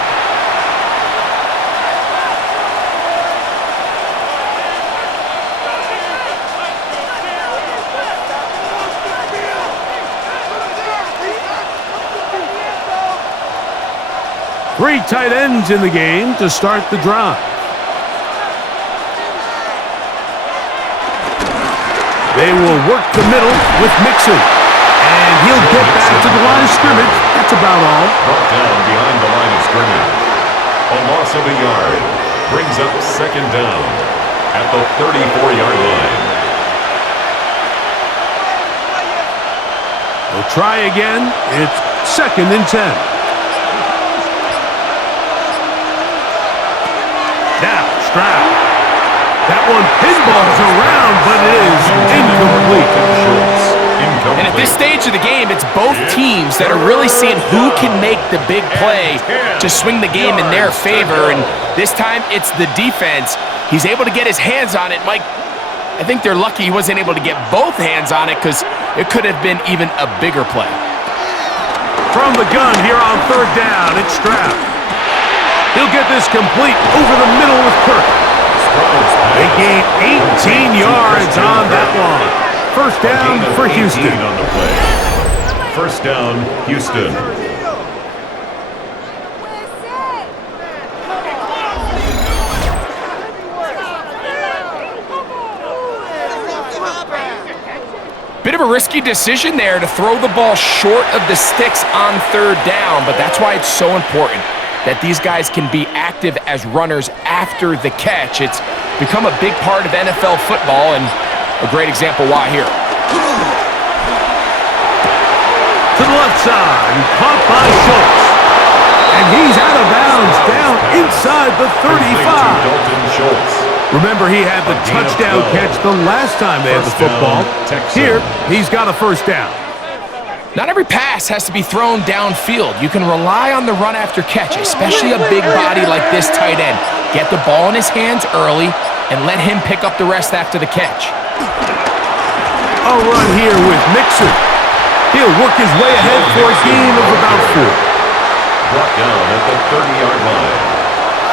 Three tight ends in the game to start the drive. They will work the middle with Mixon. And he'll get back to the line of scrimmage. That's about all. Brought down behind the line of scrimmage. A loss of a yard. Brings up 2nd down at the 34-yard line. They'll try again. It's 2nd and 10. Now, Stroud. That one pinballs around, but it is incomplete. And at this stage of the game, it's both teams that are really seeing who can make the big play to swing the game in their favor. And this time, it's the defense. He's able to get his hands on it. Mike, I think they're lucky he wasn't able to get both hands on it because it could have been even a bigger play. From the gun here on 3rd down, it's Stroud. He'll get this complete over the middle with Kirk. They gain 18 yards on that one. 1st down for Houston. On the play. 1st down, Houston. Bit of a risky decision there to throw the ball short of the sticks on 3rd down, but that's why it's so important that these guys can be active as runners after the catch. It's become a big part of NFL football, and a great example why here. To the left side, caught by Schultz. And he's out of bounds, down inside the 35. Remember, he had the touchdown catch the last time they had the football. Here, he's got a 1st down. Not every pass has to be thrown downfield. You can rely on the run after catch, especially a big body like this tight end. Get the ball in his hands early and let him pick up the rest after the catch. A run here with Mixon. He'll work his way ahead for a gain of about 4. Brought down at the 30-yard line.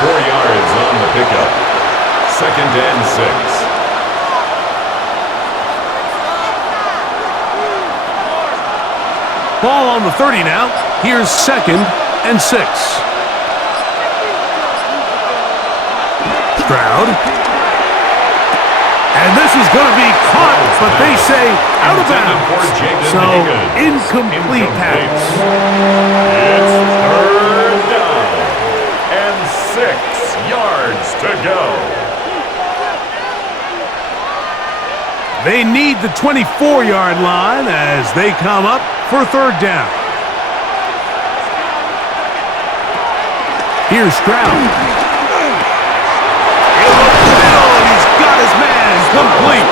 4 yards on the pickup. 2nd and 6. Ball on the 30 now. Here's 2nd and 6. Stroud. And this is going to be caught, but they say out of bounds. So, incomplete pass. It's 3rd down and 6 yards to go. They need the 24-yard line as they come up for 3rd down. Here's Stroud. In the middle, he's got his man complete.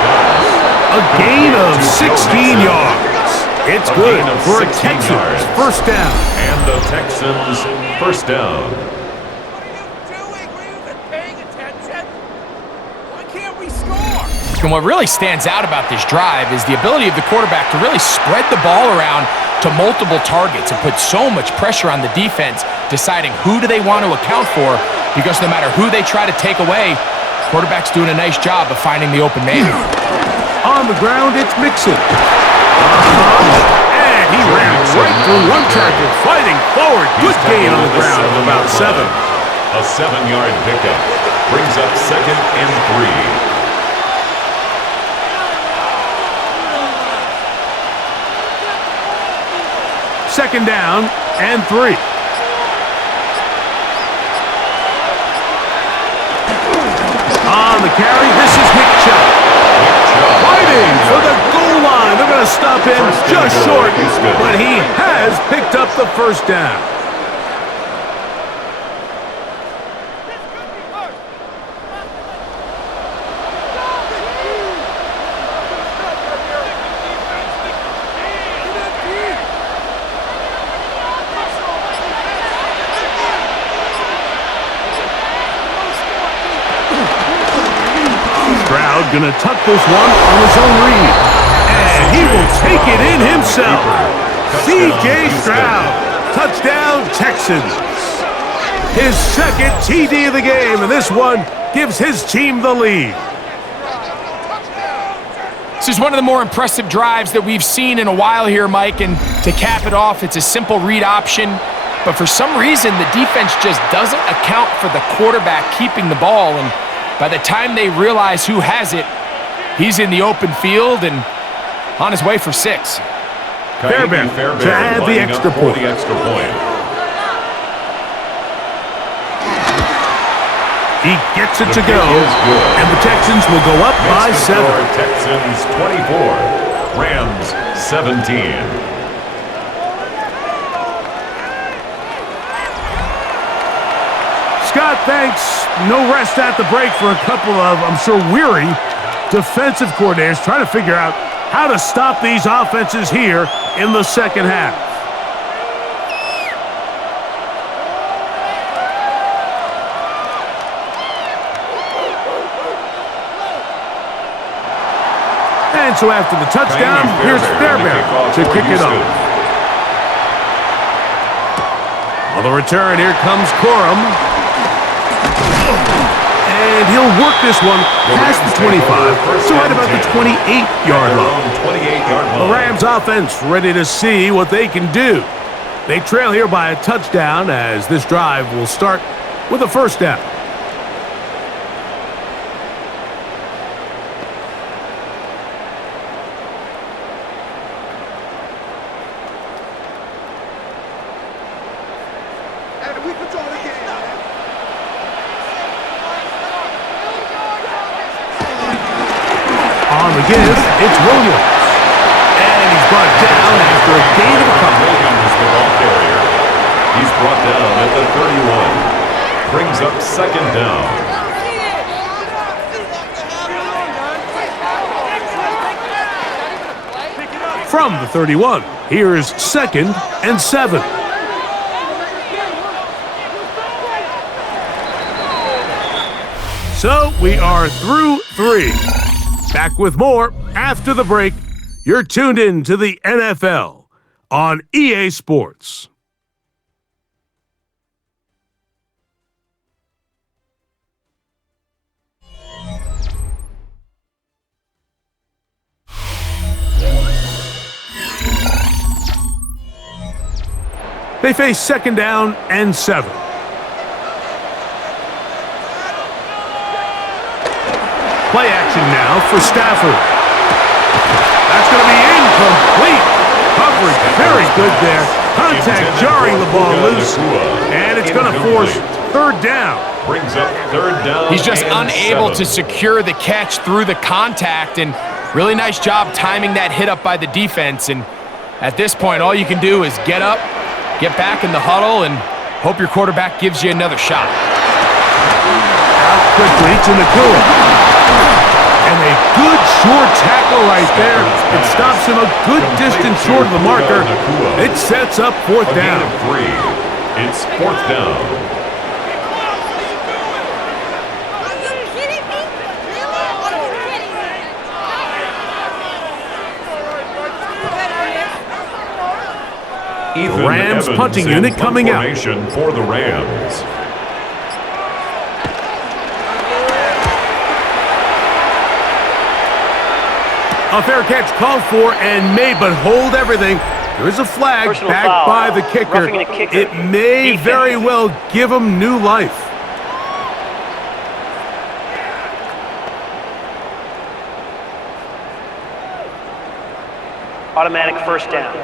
A gain of 16 yards. It's good for a Texans 1st down. And the Texans 1st down. And what really stands out about this drive is the ability of the quarterback to really spread the ball around to multiple targets and put so much pressure on the defense, deciding who do they want to account for, because no matter who they try to take away, quarterback's doing a nice job of finding the open man. On the ground, it's Mixon. And he ran right through one tackle, fighting forward. Good gain on the ground of about 7. A 7-yard pickup brings up 2nd and 3. Second down and 3. On the carry, this is Nick Chubb. Fighting for the goal line. They're going to stop him just short, but he has picked up the 1st down. Stroud gonna tuck this one on his own read. And he will take it in himself. C.J. Stroud. Touchdown, Texans. His 2nd TD of the game, and this one gives his team the lead. This is one of the more impressive drives that we've seen in a while here, Mike, and to cap it off, it's a simple read option, but for some reason, the defense just doesn't account for the quarterback keeping the ball, and by the time they realize who has it, he's in the open field and on his way for 6. Fairbairn to add the extra point. He gets it to go, and the Texans will go up by 7. Texans 24, Rams 17. Scott, thanks. No rest at the break for a couple of, I'm sure, weary defensive coordinators trying to figure out how to stop these offenses here in the 2nd half. And so after the touchdown, here's Fairbairn to kick it off. On the return, here comes Corum. And he'll work this one past the 25, so right about the 28-yard line. The Rams offense ready to see what they can do. They trail here by a touchdown as this drive will start with a 1st down. On the give, it's Williams. And he's brought down after a gain of a couple. Williams, the ball carrier. He's brought down at the 31. Brings up 2nd down. From the 31, here's 2nd and 7. So we are through 3. Back with more after the break. You're tuned in to the NFL on EA Sports. They face 2nd down and 7. Play action now for Stafford. That's going to be incomplete. Coverage very good there. Contact jarring the ball loose. And it's going to force 3rd down. Brings up 3rd down. He's just and unable 7. to secure the catch through the contact, and really nice job timing that hit up by the defense. And at this point, all you can do is get up, get back in the huddle, and hope your quarterback gives you another shot. Out quickly to Nakua. And a good short tackle right there. It stops him a good distance short of the marker. It sets up 4th down. A gain of 3. It's 4th down. Are you kidding me? Really? Are you kidding me? Ethan Rams Evans punting in unit punt coming out. formation for the Rams. A fair catch called for and made, but hold everything. There is a flag backed foul. by the kicker. Roughing the kicker. It may Defense. very well give him new life. Automatic 1st down.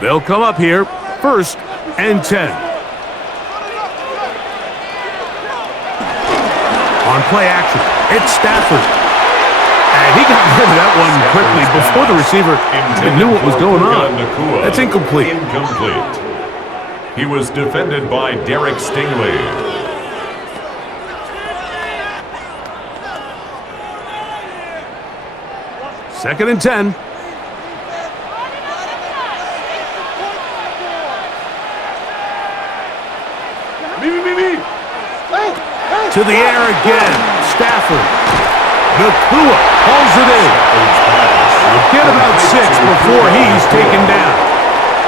They'll come up here, 1st and 10. On play action, it's Stafford. And he got rid of that one quickly before the receiver even knew what was going on. That's incomplete. Incomplete. He was defended by Derek Stingley. Second and 10. To the air again. Stafford. Nakua pulls it in. We'll get about 6 before he's taken down.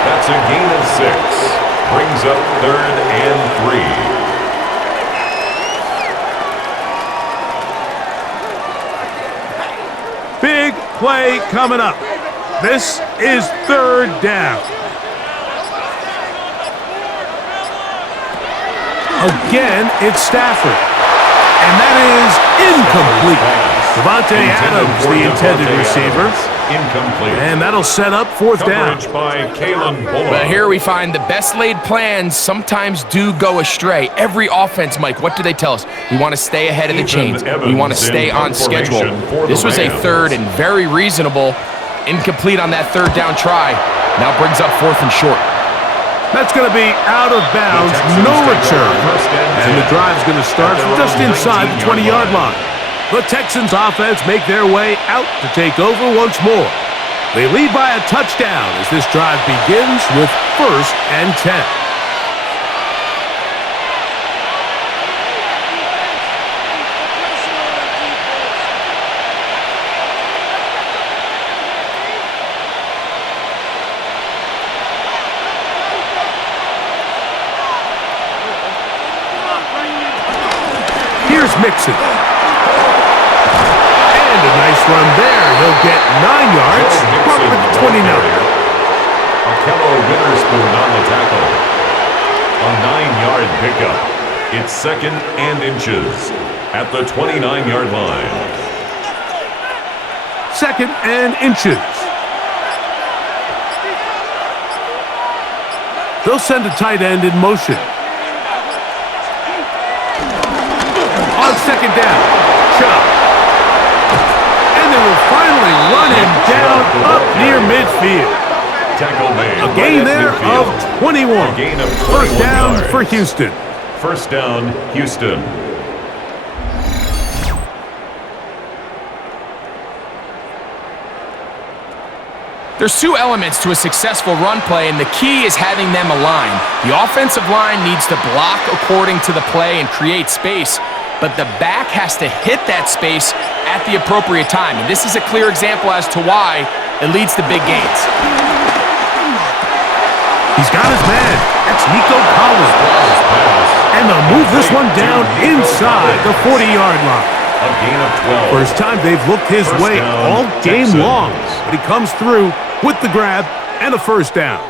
That's a gain of 6. Brings up 3rd and 3. Big play coming up. This is 3rd down. Again, it's Stafford. And that is incomplete. Devontae Adams, the intended receiver. Incomplete. And that'll set up 4th down. Coverage by Kalen Bullock. But here we find the best laid plans sometimes do go astray. Every offense, Mike, what do they tell us? We want to stay ahead of the chains. We want to stay on schedule. This was a 3rd and very reasonable. Incomplete on that 3rd down try. Now brings up 4th and short. That's going to be out of bounds, no return. And the drive's going to start from just inside the 20-yard line. The Texans offense make their way out to take over once more. They lead by a touchdown as this drive begins with 1st and 10. Here's Mixon. And a nice run there. He'll get 9 yards. Mark with 29. Akello Witherspoon on the tackle. A 9-yard pickup. It's 2nd and inches at the 29-yard line. 2nd and inches. They'll send a tight end in motion. On 2nd down, Chubb. And they will finally run him down up near midfield. Tackle made. A gain there of 21. A gain of 21 First down yards. for Houston. First down, Houston. There's 2 elements to a successful run play, and the key is having them aligned. The offensive line needs to block according to the play and create space, but the back has to hit that space at the appropriate time. And this is a clear example as to why it leads to big gains. He's got his man. That's Nico Collins. And they'll move this one down inside the 40-yard line. A gain of 12. First time they've looked his First way down, all game Texans. long. But he comes through with the grab and a first down.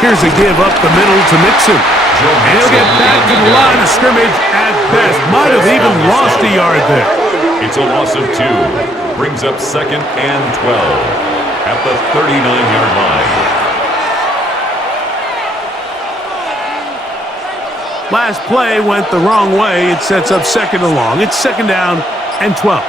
Here's a give up the middle to Mixon. And he'll get back to the line of scrimmage at best. Might have even lost a yard there. It's a loss of 2. Brings up 2nd and 12 at the 39-yard line. Last play went the wrong way. It sets up 2nd and long. It's 2nd down and 12.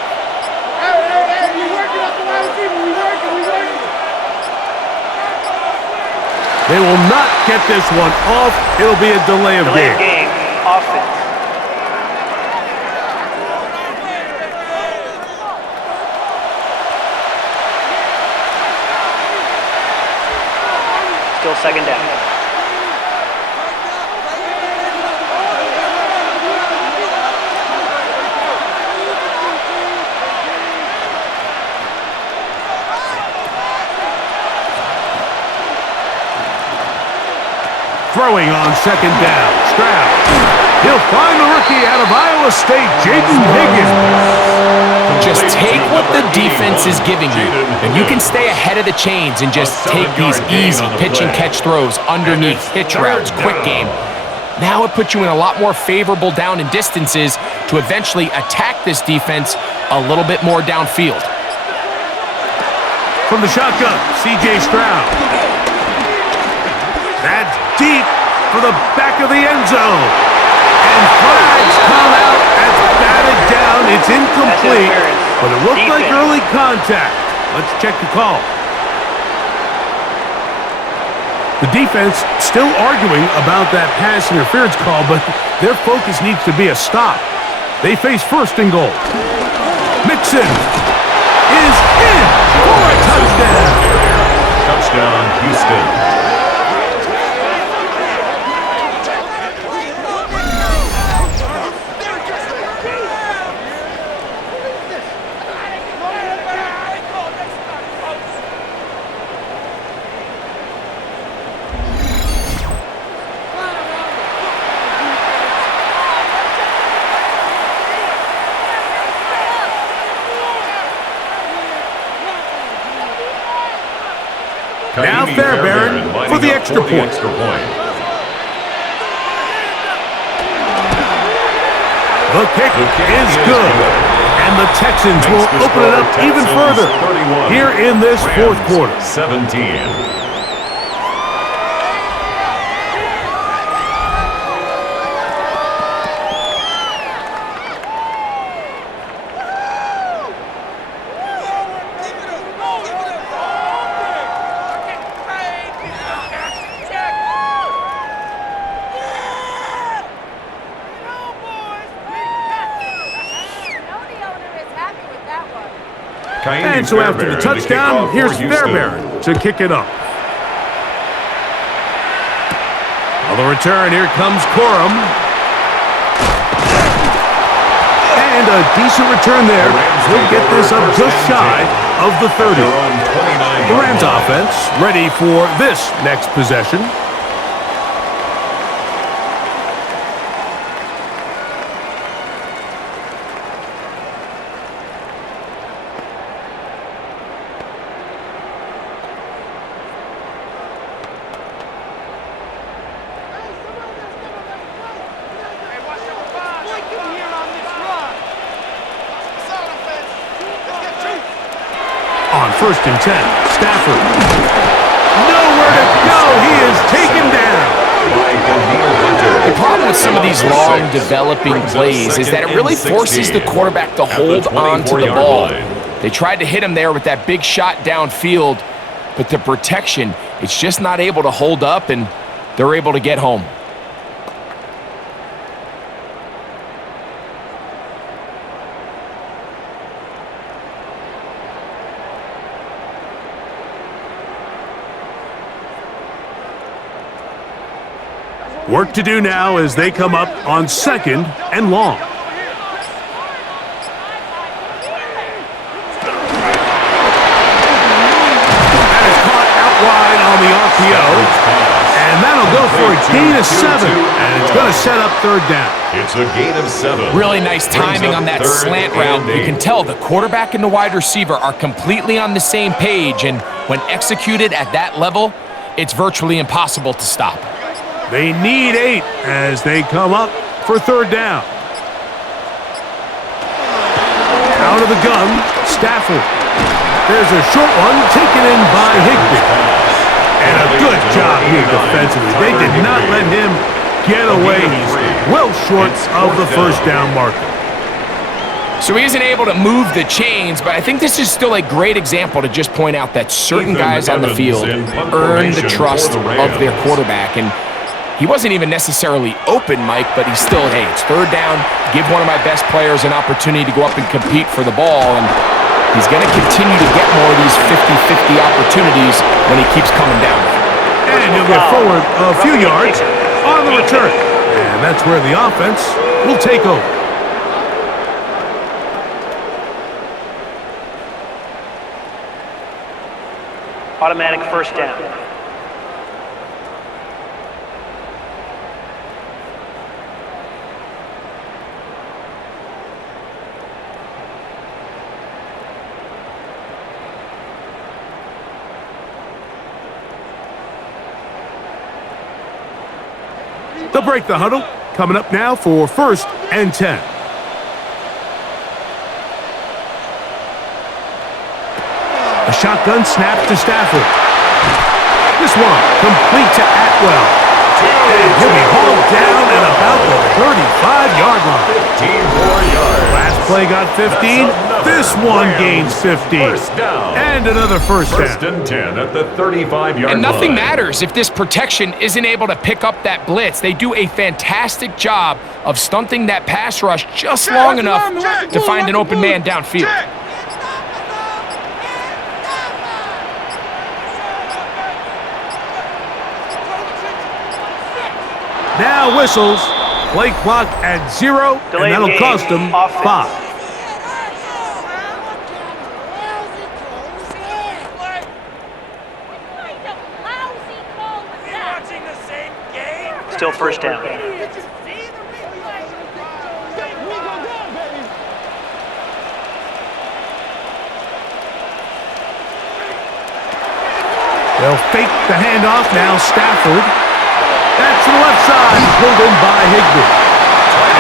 They will not get this one off. It'll be a delay of game. Offense. Still 2nd down. Throwing on 2nd down. Stroud. He'll find the rookie out of Iowa State, Jaden Higgins. Just take what the defense is giving you, and you can stay ahead of the chains and just take these easy pitch and catch throws underneath, hitch routes, quick game. Now it puts you in a lot more favorable down and distances to eventually attack this defense a little bit more downfield. From the shotgun, C.J. Stroud. That's deep for the back of the end zone. And flags come out as batted down. It's incomplete, but it looked like early contact. Let's check the call. The defense still arguing about that pass interference call, but their focus needs to be a stop. They face 1st and goal. Mixon is in for a touchdown. Touchdown, Houston. Now Fairbairn for the extra point. The kick is good. And the Texans will open it up even further here in this 4th quarter. 17. And so after the touchdown, here's Fairbairn to kick it off. On the return, here comes Corum. And a decent return there. He'll get this up just shy of the 30. The Rams offense ready for this next possession. On 1st and 10, Stafford. Nowhere to go. He is taken down. The problem with some of these long developing plays is that it really forces the quarterback to hold on to the ball. They tried to hit him there with that big shot downfield, but the protection, it's just not able to hold up, and they're able to get home. Work to do now as they come up on 2nd and long. a gain of 7, and it's going to set up third down. It's a gain of 7. Really nice timing on that slant route. You can tell the quarterback and the wide receiver are completely on the same page, and when executed at that level, it's virtually impossible to stop. They need 8 as they come up for third down. Out of the gun, Stafford. There's a short one taken in by Higbee. And a good job here defensively. They did not let him get away. He's well short of the first down marker. So he isn't able to move the chains, but I think this is still a great example to just point out that certain guys on the field earn the trust of their quarterback. And he wasn't even necessarily open, Mike, but he's still, hey, it's third down. Give one of my best players an opportunity to go up and compete for the ball. And he's going to continue to get more of these 50-50 opportunities when he keeps coming down. And he'll get forward a few yards on the return. And that's where the offense will take over. Automatic first down. They'll break the huddle. Coming up now for 1st and 10. A shotgun snap to Stafford. This one complete to Atwell. And he'll be hauled down at about the 35-yard line. 15 more yards. Last play got 15. This one gains 15. First down. And another first down. 1st and 10 at the 35-yard line. And nothing matters if this protection isn't able to pick up that blitz. They do a fantastic job of stunting that pass rush just long enough to find an open man downfield. Now whistles. Play clock at 0, and Delayed that'll game, cost them offense. 5. Still first down. They'll fake the handoff. Now Stafford. That's to the left side, pulled in by Higbee.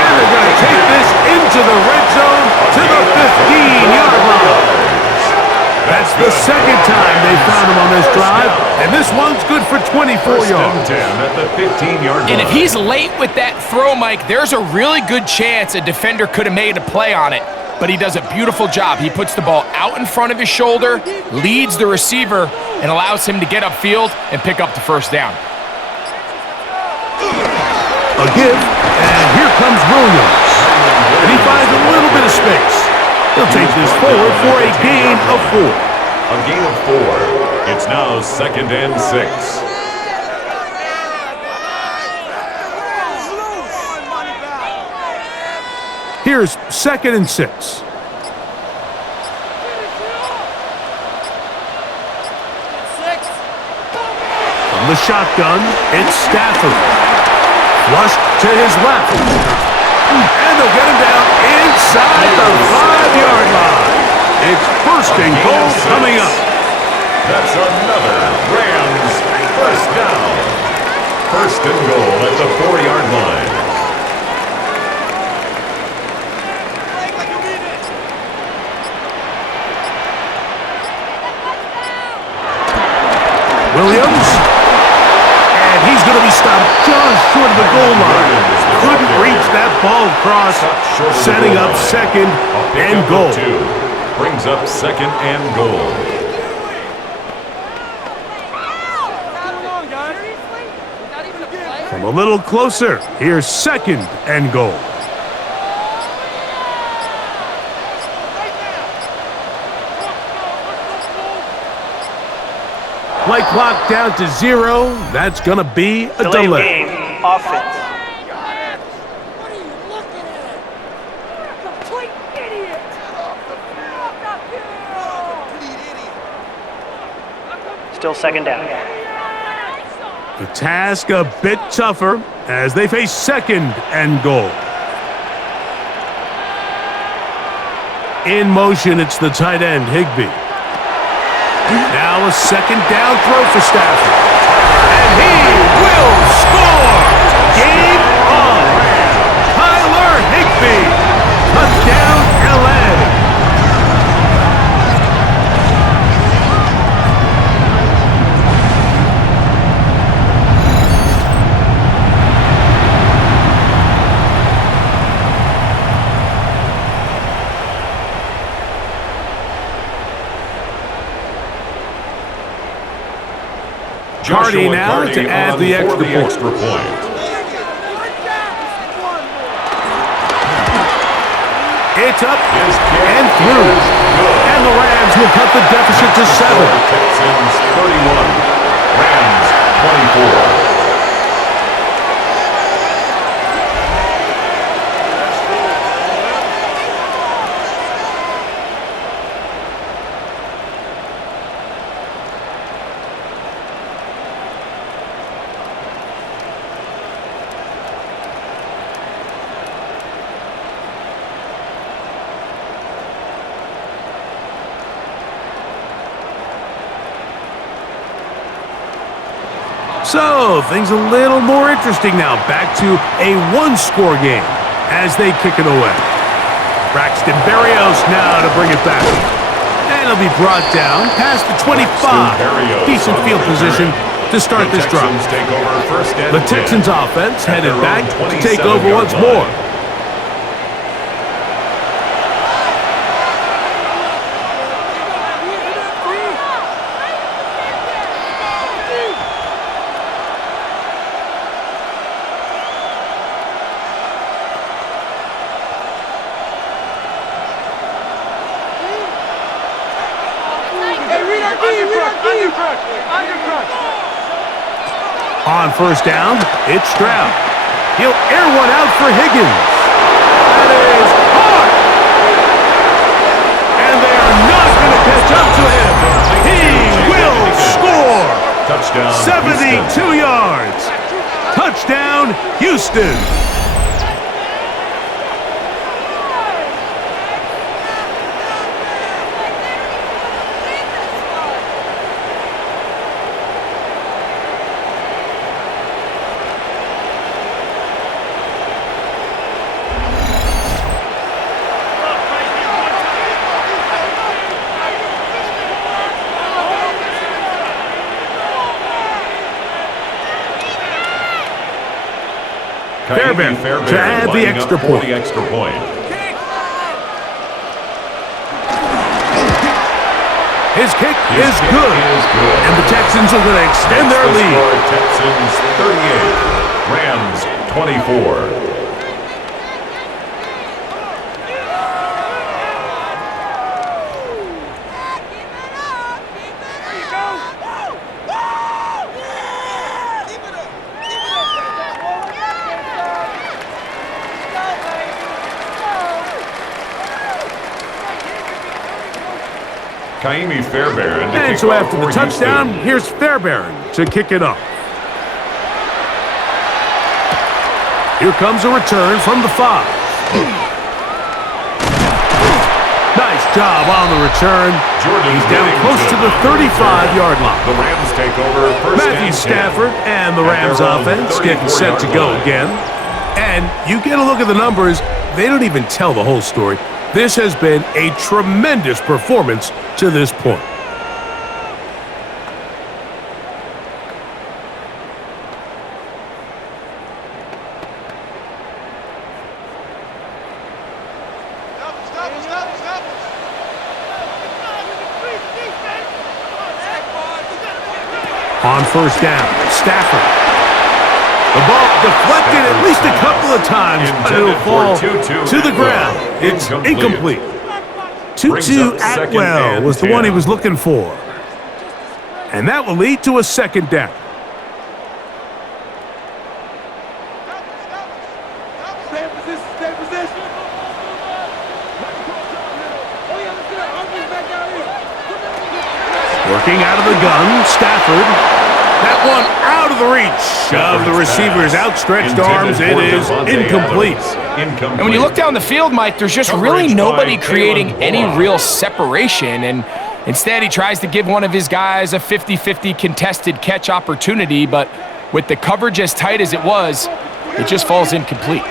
And they're going to take this into the red zone to the 15-yard line. That's the second time they found him on this drive, and this one's good for 24 yards. 10 at the 15-yard line. And if he's late with that throw, Mike, there's a really good chance a defender could have made a play on it. But he does a beautiful job. He puts the ball out in front of his shoulder, leads the receiver, and allows him to get upfield and pick up the first down. A give, and here comes Williams. And he finds a little bit of space. He'll take this forward for a gain of 4. A gain of 4. It's now 2nd and 6. Here's 2nd and 6. From the shotgun, it's Stafford. Flushed to his left. And they'll get him down inside the 5-yard line. It's 1st and goal coming up. That's another Rams first down. 1st and goal at the 4-yard line. Williams. And he's going to be stopped just short of the goal line. Couldn't reach that ball across, setting up 2nd and goal. 2 brings up 2nd and goal. From a little closer, here's 2nd and goal. Play clock down to 0. That's going to be a Delayed delay. game, offense. What are you looking at? You're a complete idiot! Still 2nd down. The task a bit tougher as they face second and goal. In motion, it's the tight end, Higbee. Now a second down throw for Stafford. And he will score! Game on! Tyler Higbee! Touchdown, LA! Cardi now to add the extra point. It's up and through. And the Rams will cut the deficit to 7. Texans 31, Rams 24. So, things a little more interesting now. Back to a one-score game as they kick it away. Braxton Berrios now to bring it back. And it'll be brought down past the 25. Decent field position to start this drive. The Texans offense headed back to take over once more. On first down, it's Stroud. He'll air one out for Higgins. That is hard. And they are not going to catch up to him. He will score. Touchdown, 72 Houston. yards. Touchdown, Houston. Fairbairn to add the extra point. His kick is good. And the Texans are going to extend their lead. Texans 38, Rams 24. Fairbairn and so after the touchdown, here's Fairbairn to kick it off. Here comes a return from the 5. Nice job on the return. He's down close to the 35-yard line. The Rams take over first. Matthew Stafford and the Rams offense getting set to go again. And you get a look at the numbers, they don't even tell the whole story. This has been a tremendous performance to this point. On first down, Stafford. The ball deflected at least a couple of times, but it'll fall to the ground. It's incomplete. Tutu Atwell was the one he was looking for. And that will lead to a second down. Working out of the gun, Stafford. That one out of the reach of the receiver's outstretched arms. It is incomplete. And when you look down the field, Mike, there's just really nobody creating any real separation. And instead, he tries to give one of his guys a 50-50 contested catch opportunity. But with the coverage as tight as it was, it just falls incomplete.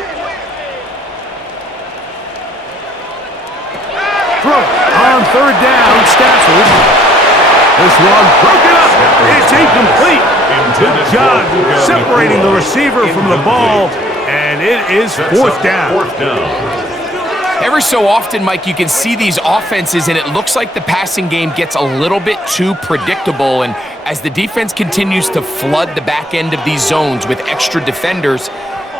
Throw on third down, Stafford. This one broken up. It's incomplete. Good job separating the receiver from the ball, and it is fourth down. Every so often, Mike, you can see these offenses, and it looks like the passing game gets a little bit too predictable. And as the defense continues to flood the back end of these zones with extra defenders,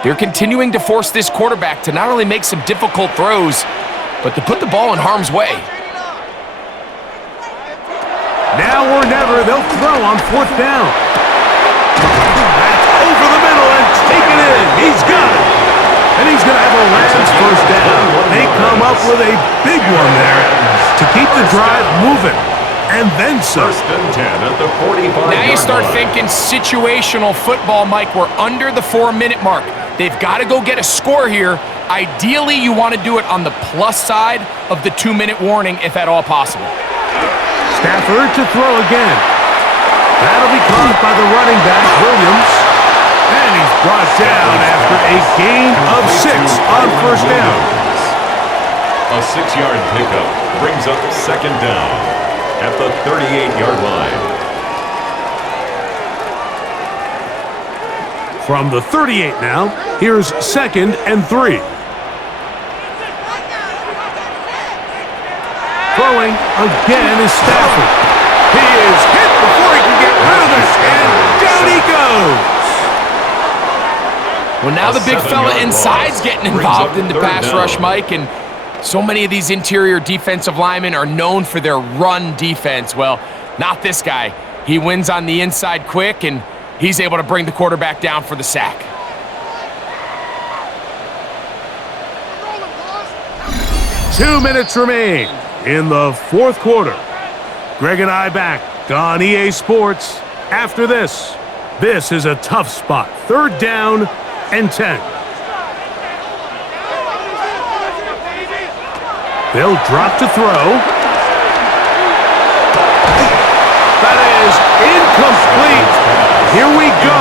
they're continuing to force this quarterback to not only make some difficult throws, but to put the ball in harm's way. Now or never, they'll throw on fourth down. That's over the middle and taken in. He's got it. And he's going to have a Rams first down. They come up with a big one there to keep the drive moving. And then some. First and 10 at the 45. Now you start thinking situational football, Mike. We're under the 4-minute mark. They've got to go get a score here. Ideally, you want to do it on the plus side of the 2-minute warning, if at all possible. Stafford to throw again. That'll be caught by the running back, Williams. And he's brought down after a gain of 6 on first down. A 6-yard pickup brings up second down at the 38-yard line. From the 38 now, here's second and 3. Throwing again is Stafford. He is hit before he can get rid of it, and down he goes. Well, now the big fella inside's getting involved in the pass rush, Mike, and so many of these interior defensive linemen are known for their run defense. Well, not this guy. He wins on the inside quick, and he's able to bring the quarterback down for the sack. Two minutes remain in the fourth quarter. Greg and I back on EA Sports after this. This is a tough spot. Third down and 10. They'll drop to throw. That is incomplete. Here we go.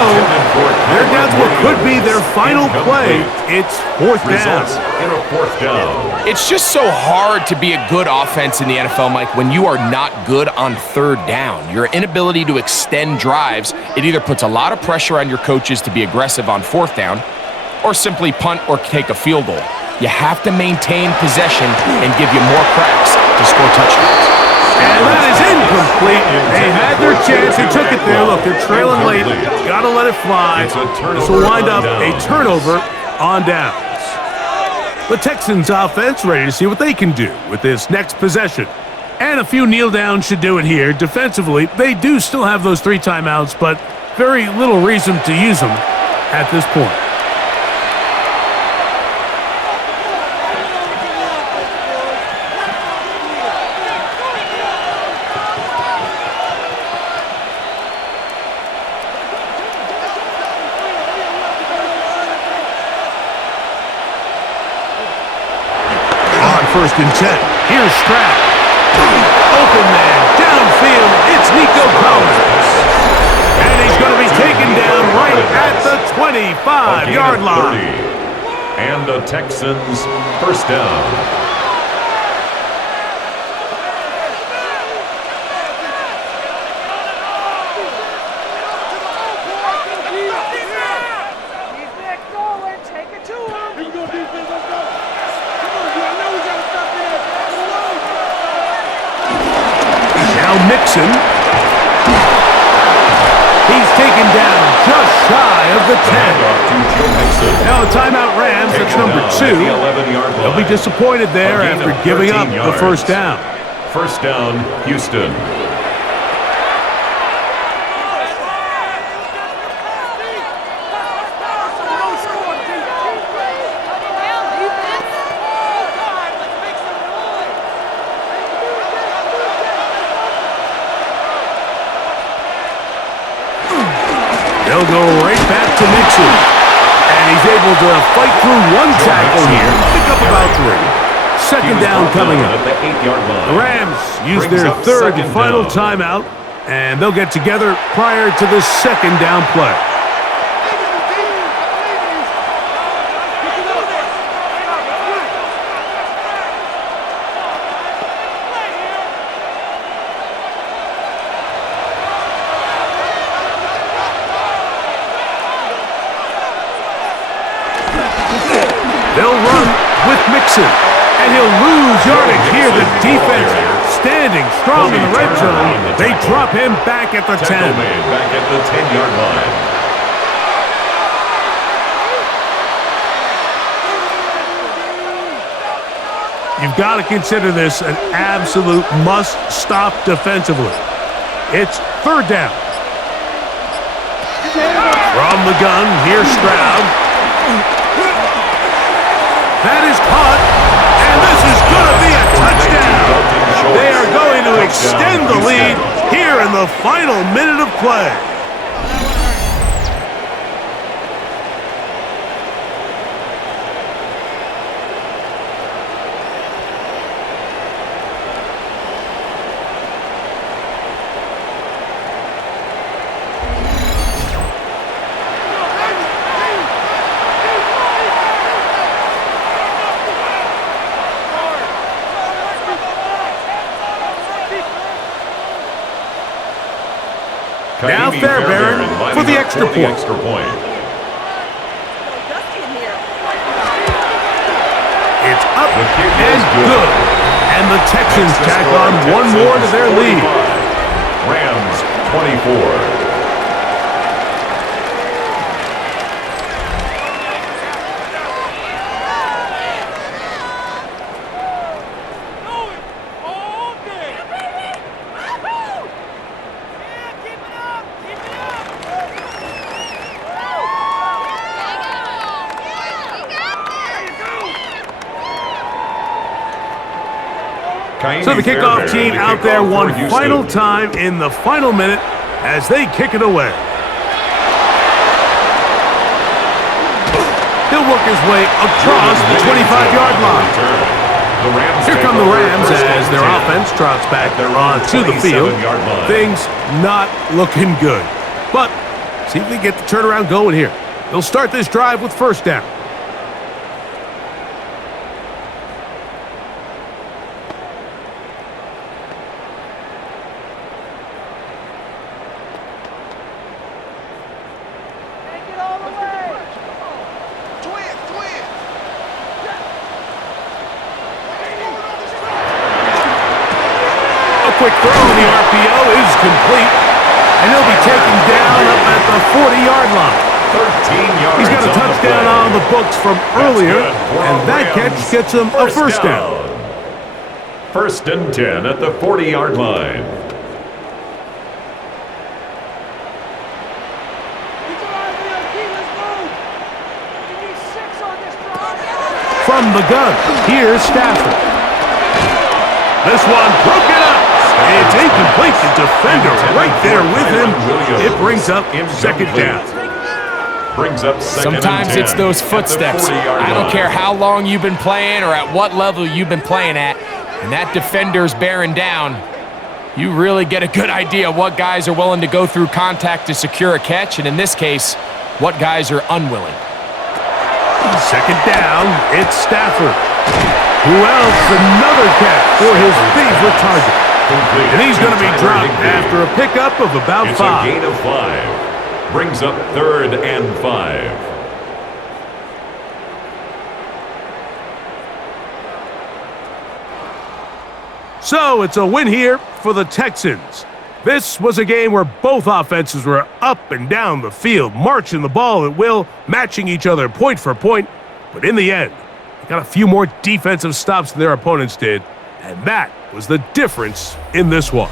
They're down to what could be their final play. It's fourth down. In a fourth down. It's just so hard to be a good offense in the NFL, Mike, when you are not good on third down. Your inability to extend drives, it either puts a lot of pressure on your coaches to be aggressive on fourth down or simply punt or take a field goal. You have to maintain possession and give you more cracks to score touchdowns. And that is incomplete. They had their chance. They took it there. Look, they're trailing late. Got to let it fly. This will wind up a turnover on downs. The Texans offense ready to see what they can do with this next possession. And a few kneel downs should do it here. Defensively, they do still have those 3 timeouts, but very little reason to use them at this point. First and 10. Here's Stroud. Open man, downfield. It's Nico Collins. And he's going to be taken down right at the 25-yard line. And the Texans first down. Mixon. He's taken down just shy of the 10. Now a timeout Rams, that's number 2. They'll be disappointed there after giving up the first down. First down, Houston. They'll go right back to Mixon. And he's able to fight through one tackle here. Pick up about 3. Second down coming up. At the 8-yard line. The Rams use Brings their up third and second final down. timeout, and they'll get together prior to the second down play. They'll run with Mixon, and he'll lose yardage here. The defense standing strong in the red zone. They drop him back at the 10. Tackle made back at the 10-yard line. You've got to consider this an absolute must-stop defensively. It's third down. From the gun, here's Stroud. That is caught, and this is going to be a touchdown. They are going to extend the lead here in the final minute of play. Now Fairbairn for the extra point. Dusty in here. It's up The kick and is good. good. And the Texans tack on one more to their lead. Rams 24. So the kickoff team out there one final time in the final minute as they kick it away. He'll work his way across the 25-yard line. Here come the Rams as their offense trots back onto the field. Things not looking good. But see if they get the turnaround going here. They'll start this drive with first down. Quick throw, the RPO is complete, and he'll be taken down up at the 40-yard line. 13 yards. He's got a touchdown on the books from earlier, and that catch gets him a first down. First and 10 at the 40-yard line. From the gun, here's Stafford. This one broken up. It's incomplete. The defender right there with him. It brings up second down. Brings up second Sometimes and 10 it's those at the footsteps. 40-yard I don't line. care how long you've been playing or at what level you've been playing at, and that defender's bearing down. You really get a good idea what guys are willing to go through contact to secure a catch, and in this case, what guys are unwilling. Second down, it's Stafford. Who else? Another catch for his favorite target. And he's going to be dropped after a pickup of about It's 5. a gain of 5. Brings up third and 5. So it's a win here for the Texans. This was a game where both offenses were up and down the field, marching the ball at will, matching each other point for point. But in the end, they got a few more defensive stops than their opponents did, and that was the difference in this one.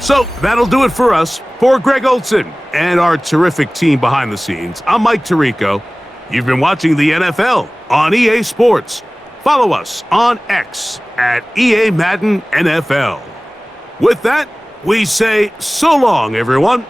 So that'll do it for us. For Greg Olson and our terrific team behind the scenes, I'm Mike Tirico. You've been watching the NFL on EA Sports. Follow us on X at EA Madden NFL. With that, we say so long, everyone.